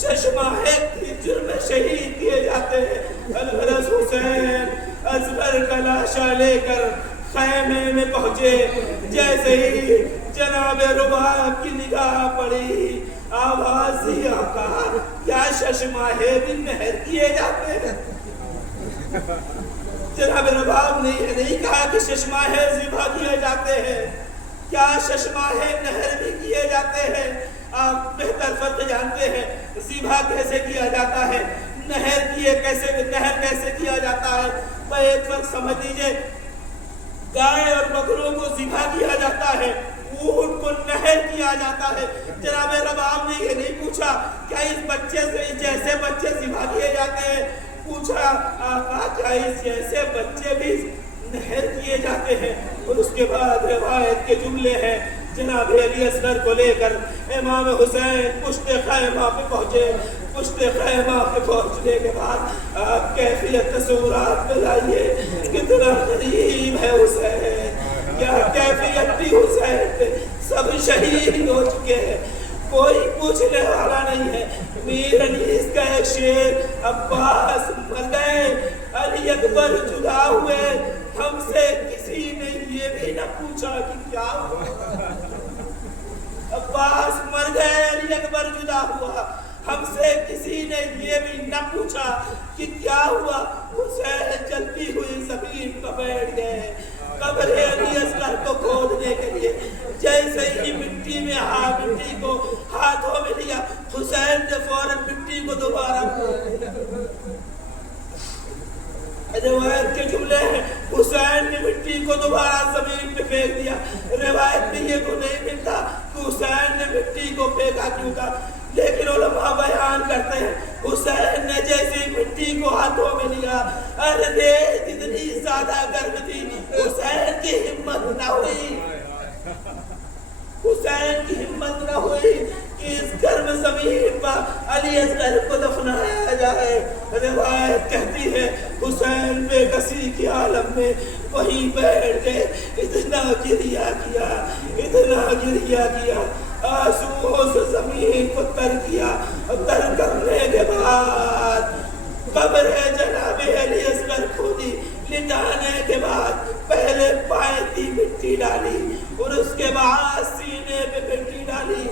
ششماہے کیچڑ میں شہید کیے جاتے ہیں. الغرض حسین اصغر کا لاشا لے کر خیمے میں پہنچے. جیسے ہی جناب رباب کی نگاہ پڑی, آواز دی, آقا کیا ششماہے بھی نہر کیے جاتے ہیں؟ جناب رباب نے یہ نہیں کہا کہ ششماہے ذبح کیے جاتے ہیں, کیا ششماہے نہر بھی کیے جاتے ہیں؟ آپ بہتر فرق جانتے ہیں. ذبح کیسے کیا جاتا ہے, نہر کیسے کیا جاتا ہے. تو ایک فرق سمجھ لیجئے, گائے اور بکروں کو ذبح کیا جاتا ہے, اونٹ کو نہر کیا جاتا ہے. جناب رباب نے یہ نہیں پوچھا کیا اس بچے سے جیسے بچے ذبح کیے جاتے ہیں, پوچھا آقا کیا اس جیسے بچے بھی نہر کیے جاتے ہیں. اور اس کے بعد روایت کے جملے ہیں, جناب علی اصغر کو لے کر امام حسین پشت خیمہ پہ پہنچے. پشت خیمہ پہ پہنچنے کے بعد آپ کیفیت تصورات میں لائیے, کتنا قریب ہے حسین, کیا کیفیت بھی حسین پہ. سب شہید ہو چکے ہیں, کوئی پوچھنے والا نہیں ہے. میر انیس کا ایک شعر, عباس مر گئے علی اکبر جدا ہوئے, ہم سے کسی نے یہ بھی نہ پوچھا کہ کیا ہوا. عباس مر گئے علی اکبر جدا ہوا, ہم سے کسی نے یہ بھی نہ پوچھا کہ کیا ہوا. حسین جلتی ہوئی زمین پر بیٹھ گئے قبر علی اصغر کو کھودنے کے لیے. جیسے ہی مٹی کو ہاتھوں میں لیا, حسین نے فوراً مٹی کو دوبارہ روایت کے جملے ہیں, حسین نے مٹی کو دوبارہ زمین پہ پھینک دیا. روایت میں یہ تو نہیں ملتا کہ حسین نے مٹی کو پھینکا کیوں تھا, لیکن علماء بیان کرتے ہیں حسین نے جیسے مٹی کو ہاتھوں میں لیا, ارے ریت اتنی زیادہ گرم تھی, حسین کی ہمت نہ ہوئی, حسین کی ہمت نہ ہوئی کہ اس گرم زمین پر علی اصغر کو دفنایا جائے. روایت کہتی ہے حسین بے کسی کی عالم میں وہیں بیٹھ گئے, اتنا گریہ کیا, آنسوؤں سے زمین کو تر کیا. تر کرنے کے بعد قبر جناب علی اصغر کھودی. لٹانے کے بعد پہلے پائے مٹی ڈالی اور اس کے بعد سینے پہ مٹی ڈالی.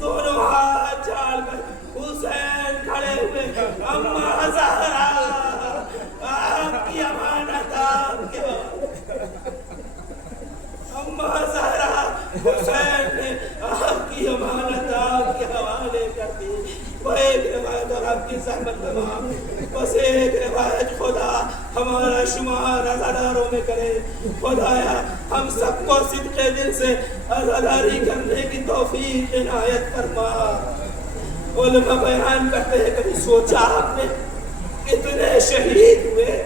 دونوں ہاتھ جھاڑ کر حسین کھڑے ہوئے, اماں زہرا آپ کی امانت آپ کے اماں زہرا, حسین نے آپ کی امانت آپ کے حوالے کر دی. وہ ایک روایت اور آپ کی زحمت تمام, بس ایک روایت خدا ہمارا شمار عزاداروں میں کرے. خدایا ہم سب کو صدقے دل سے عزاداری کرنے کی توفیق عنایت فرما. علماء بیان کرتے ہیں, کبھی سوچا آپ نے اتنے شہید ہوئے,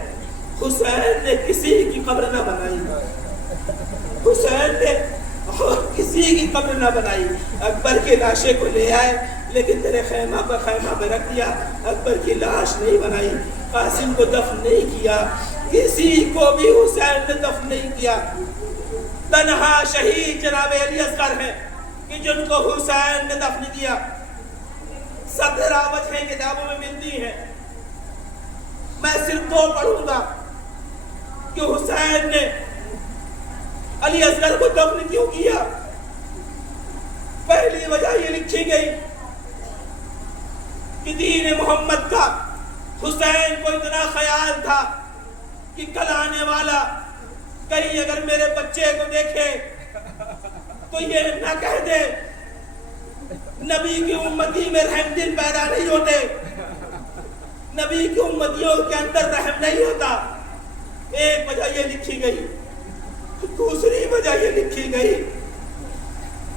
حسین نے کسی کی قبر نہ بنائی, حسین نے اور کسی کی قبر نہ بنائی. اکبر کی لاشیں کو لے آئے لیکن تیرے خیمہ پہ رکھ دیا, اکبر کی لاش نہیں بنائی. قاسم کو دفن نہیں کیا, کسی کو بھی حسین نے دفن نہیں کیا. تنہا شہید جناب علی اصغر ہے کہ جن کو حسین نے دفن کیا. 17 وجہیں کتابوں میں ملتی ہیں, میں صرف 2 پڑھوں گا کہ حسین نے علی اصغر کو دفن کیوں کیا. پہلی وجہ یہ لکھی گئی کہ دین محمد کا حسین کو اتنا خیال تھا کہ کل آنے والا کہیں اگر میرے بچے کو دیکھے تو یہ نہ کہہ دے نبی کی امتی میں رحم دل پیدا نہیں ہوتے, نبی کی امتیوں کے اندر رحم نہیں ہوتا. ایک وجہ یہ لکھی گئی. دوسری وجہ یہ لکھی گئی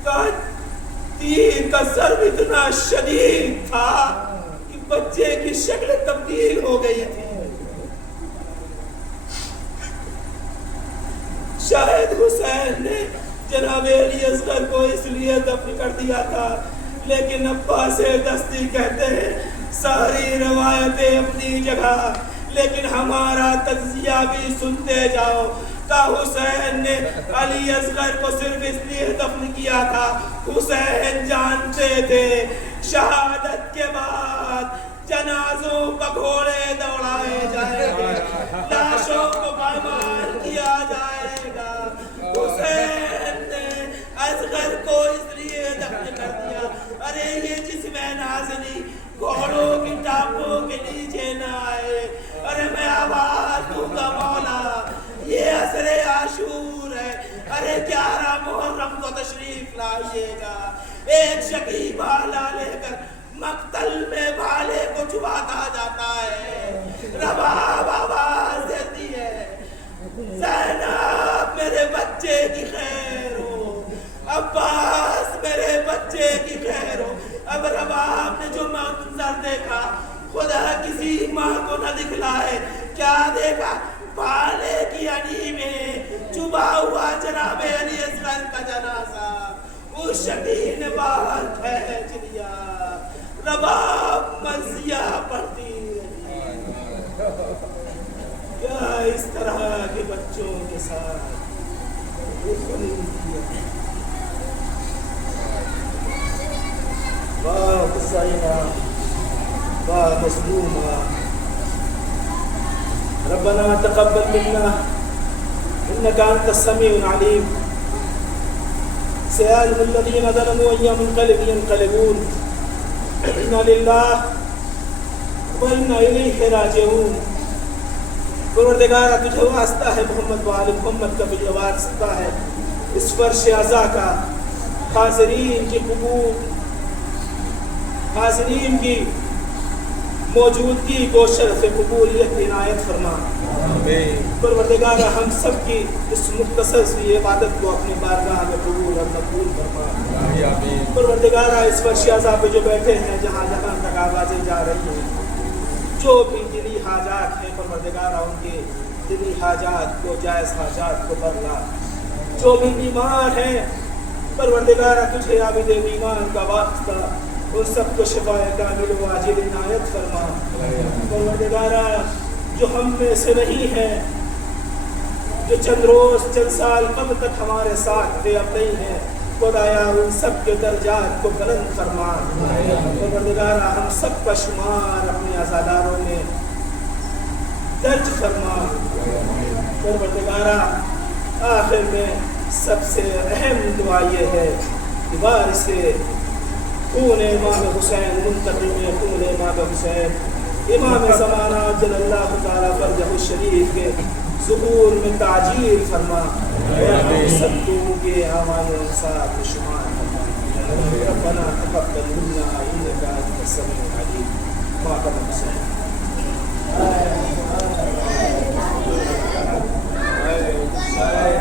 کہ تیر کا ضرب اتنا شدید تھا کہ بچے کی شکل تبدیل ہو گئی تھی. شاید حسین نے جناب علی اصغر کو اس لیے دفن کر دیا تھا، لیکن عباس دستی کہتے ہیں ساری روایتیں اپنی جگہ، لیکن ہمارا تجزیہ بھی سنتے جاؤ کہ حسین نے علی اصغر کو صرف اس لیے دفن کیا تھا، حسین جانتے تھے شہادت کے بعد جنازوں پر گھوڑے دوڑائے جائیں گے، لاشوں کو پامال کیا جائے گا۔ حسین نے اصغر کو اس لیے دفن کر دیا، ارے یہ جسم نازنی گھوڑوں کی ٹانگوں کے نیچے نہ آئے، ارے میں آواز دوں گا مولا یہ عصر عاشور ہے، ارے 11 محرم کو تشریف لائیے گا، ایک شکیب بھالا لے کر مقتل میں بھالے کو چھپاتا جاتا ہے، رباب آواز دیتی ہے زینب میرے بچے کی خیر ہو، عباس میرے بچے کی خیر ہو۔ اب رباب نے جو منظر دیکھا خدا کسی ماں کو نہ دکھلائے، کیا دیکھا؟ بھالے کی انھی میں چھپا ہوا جناب علی اصغر کا جنازہ، اس شقی نے باہر کھینچ لیا، رباب مرثیہ پڑھتی کیا اس طرح کے بچوں کے ساتھ واہ حسینہ واہ مظلومہ، ربنا تقبل منا انك انت السميع العليم، سيعلم الذين ظلموا اي منقلب ينقلبون، انا لله وانا اليه راجعون۔ پروردگارہ تجھے واسطہ ہے محمد و آل محمد کا، تجھے واسطہ ہے اس فرش عزا کا، حاضرین کی قبول، حاضرین کی موجودگی کو شرف قبولیت عنایت فرما۔ پروردگارہ ہم سب کی اس مختصر سی عبادت کو اپنی بارگاہ میں قبول اور مقبول فرما۔ پروردگارہ اس فرش عزا پہ جو بیٹھے ہیں، جہاں جہاں تک آوازیں جا رہی ہیں، جو بھی دلی حاجات ہیں پروردگارہ ان کے دلی حاجات کو، جائز حاجات کو بدلا، جو بھی بیمار ہیں پروردگارہ تجھے عابد ایمان کا واسطہ ان سب کو شفا کامل و عاجل عنایت فرما۔ پروردگارہ جو ہم میں سے نہیں ہیں، جو چند روز چند سال قبل تک ہمارے ساتھ تھے اب نہیں ہیں، خدایا ان سب کے درجات کو بلند فرما۔ پروردگارہ ہم سب کا شمار اپنے عزاداروں میں درج فرما۔ پروردگارہ آخر میں سب سے اہم دعا یہ ہے کہ وارث خون امام حسین، منتقم خون امام حسین، امام زمانہ جل اللہ تعالیٰ فرجہ الشریف کے ظہور میں تعجیل فرما، اور سب کے اعمال و انصاف شمار فرما۔ ربنا تقبل منا انک انت السمیع العلیم۔ محمد حسین Hey.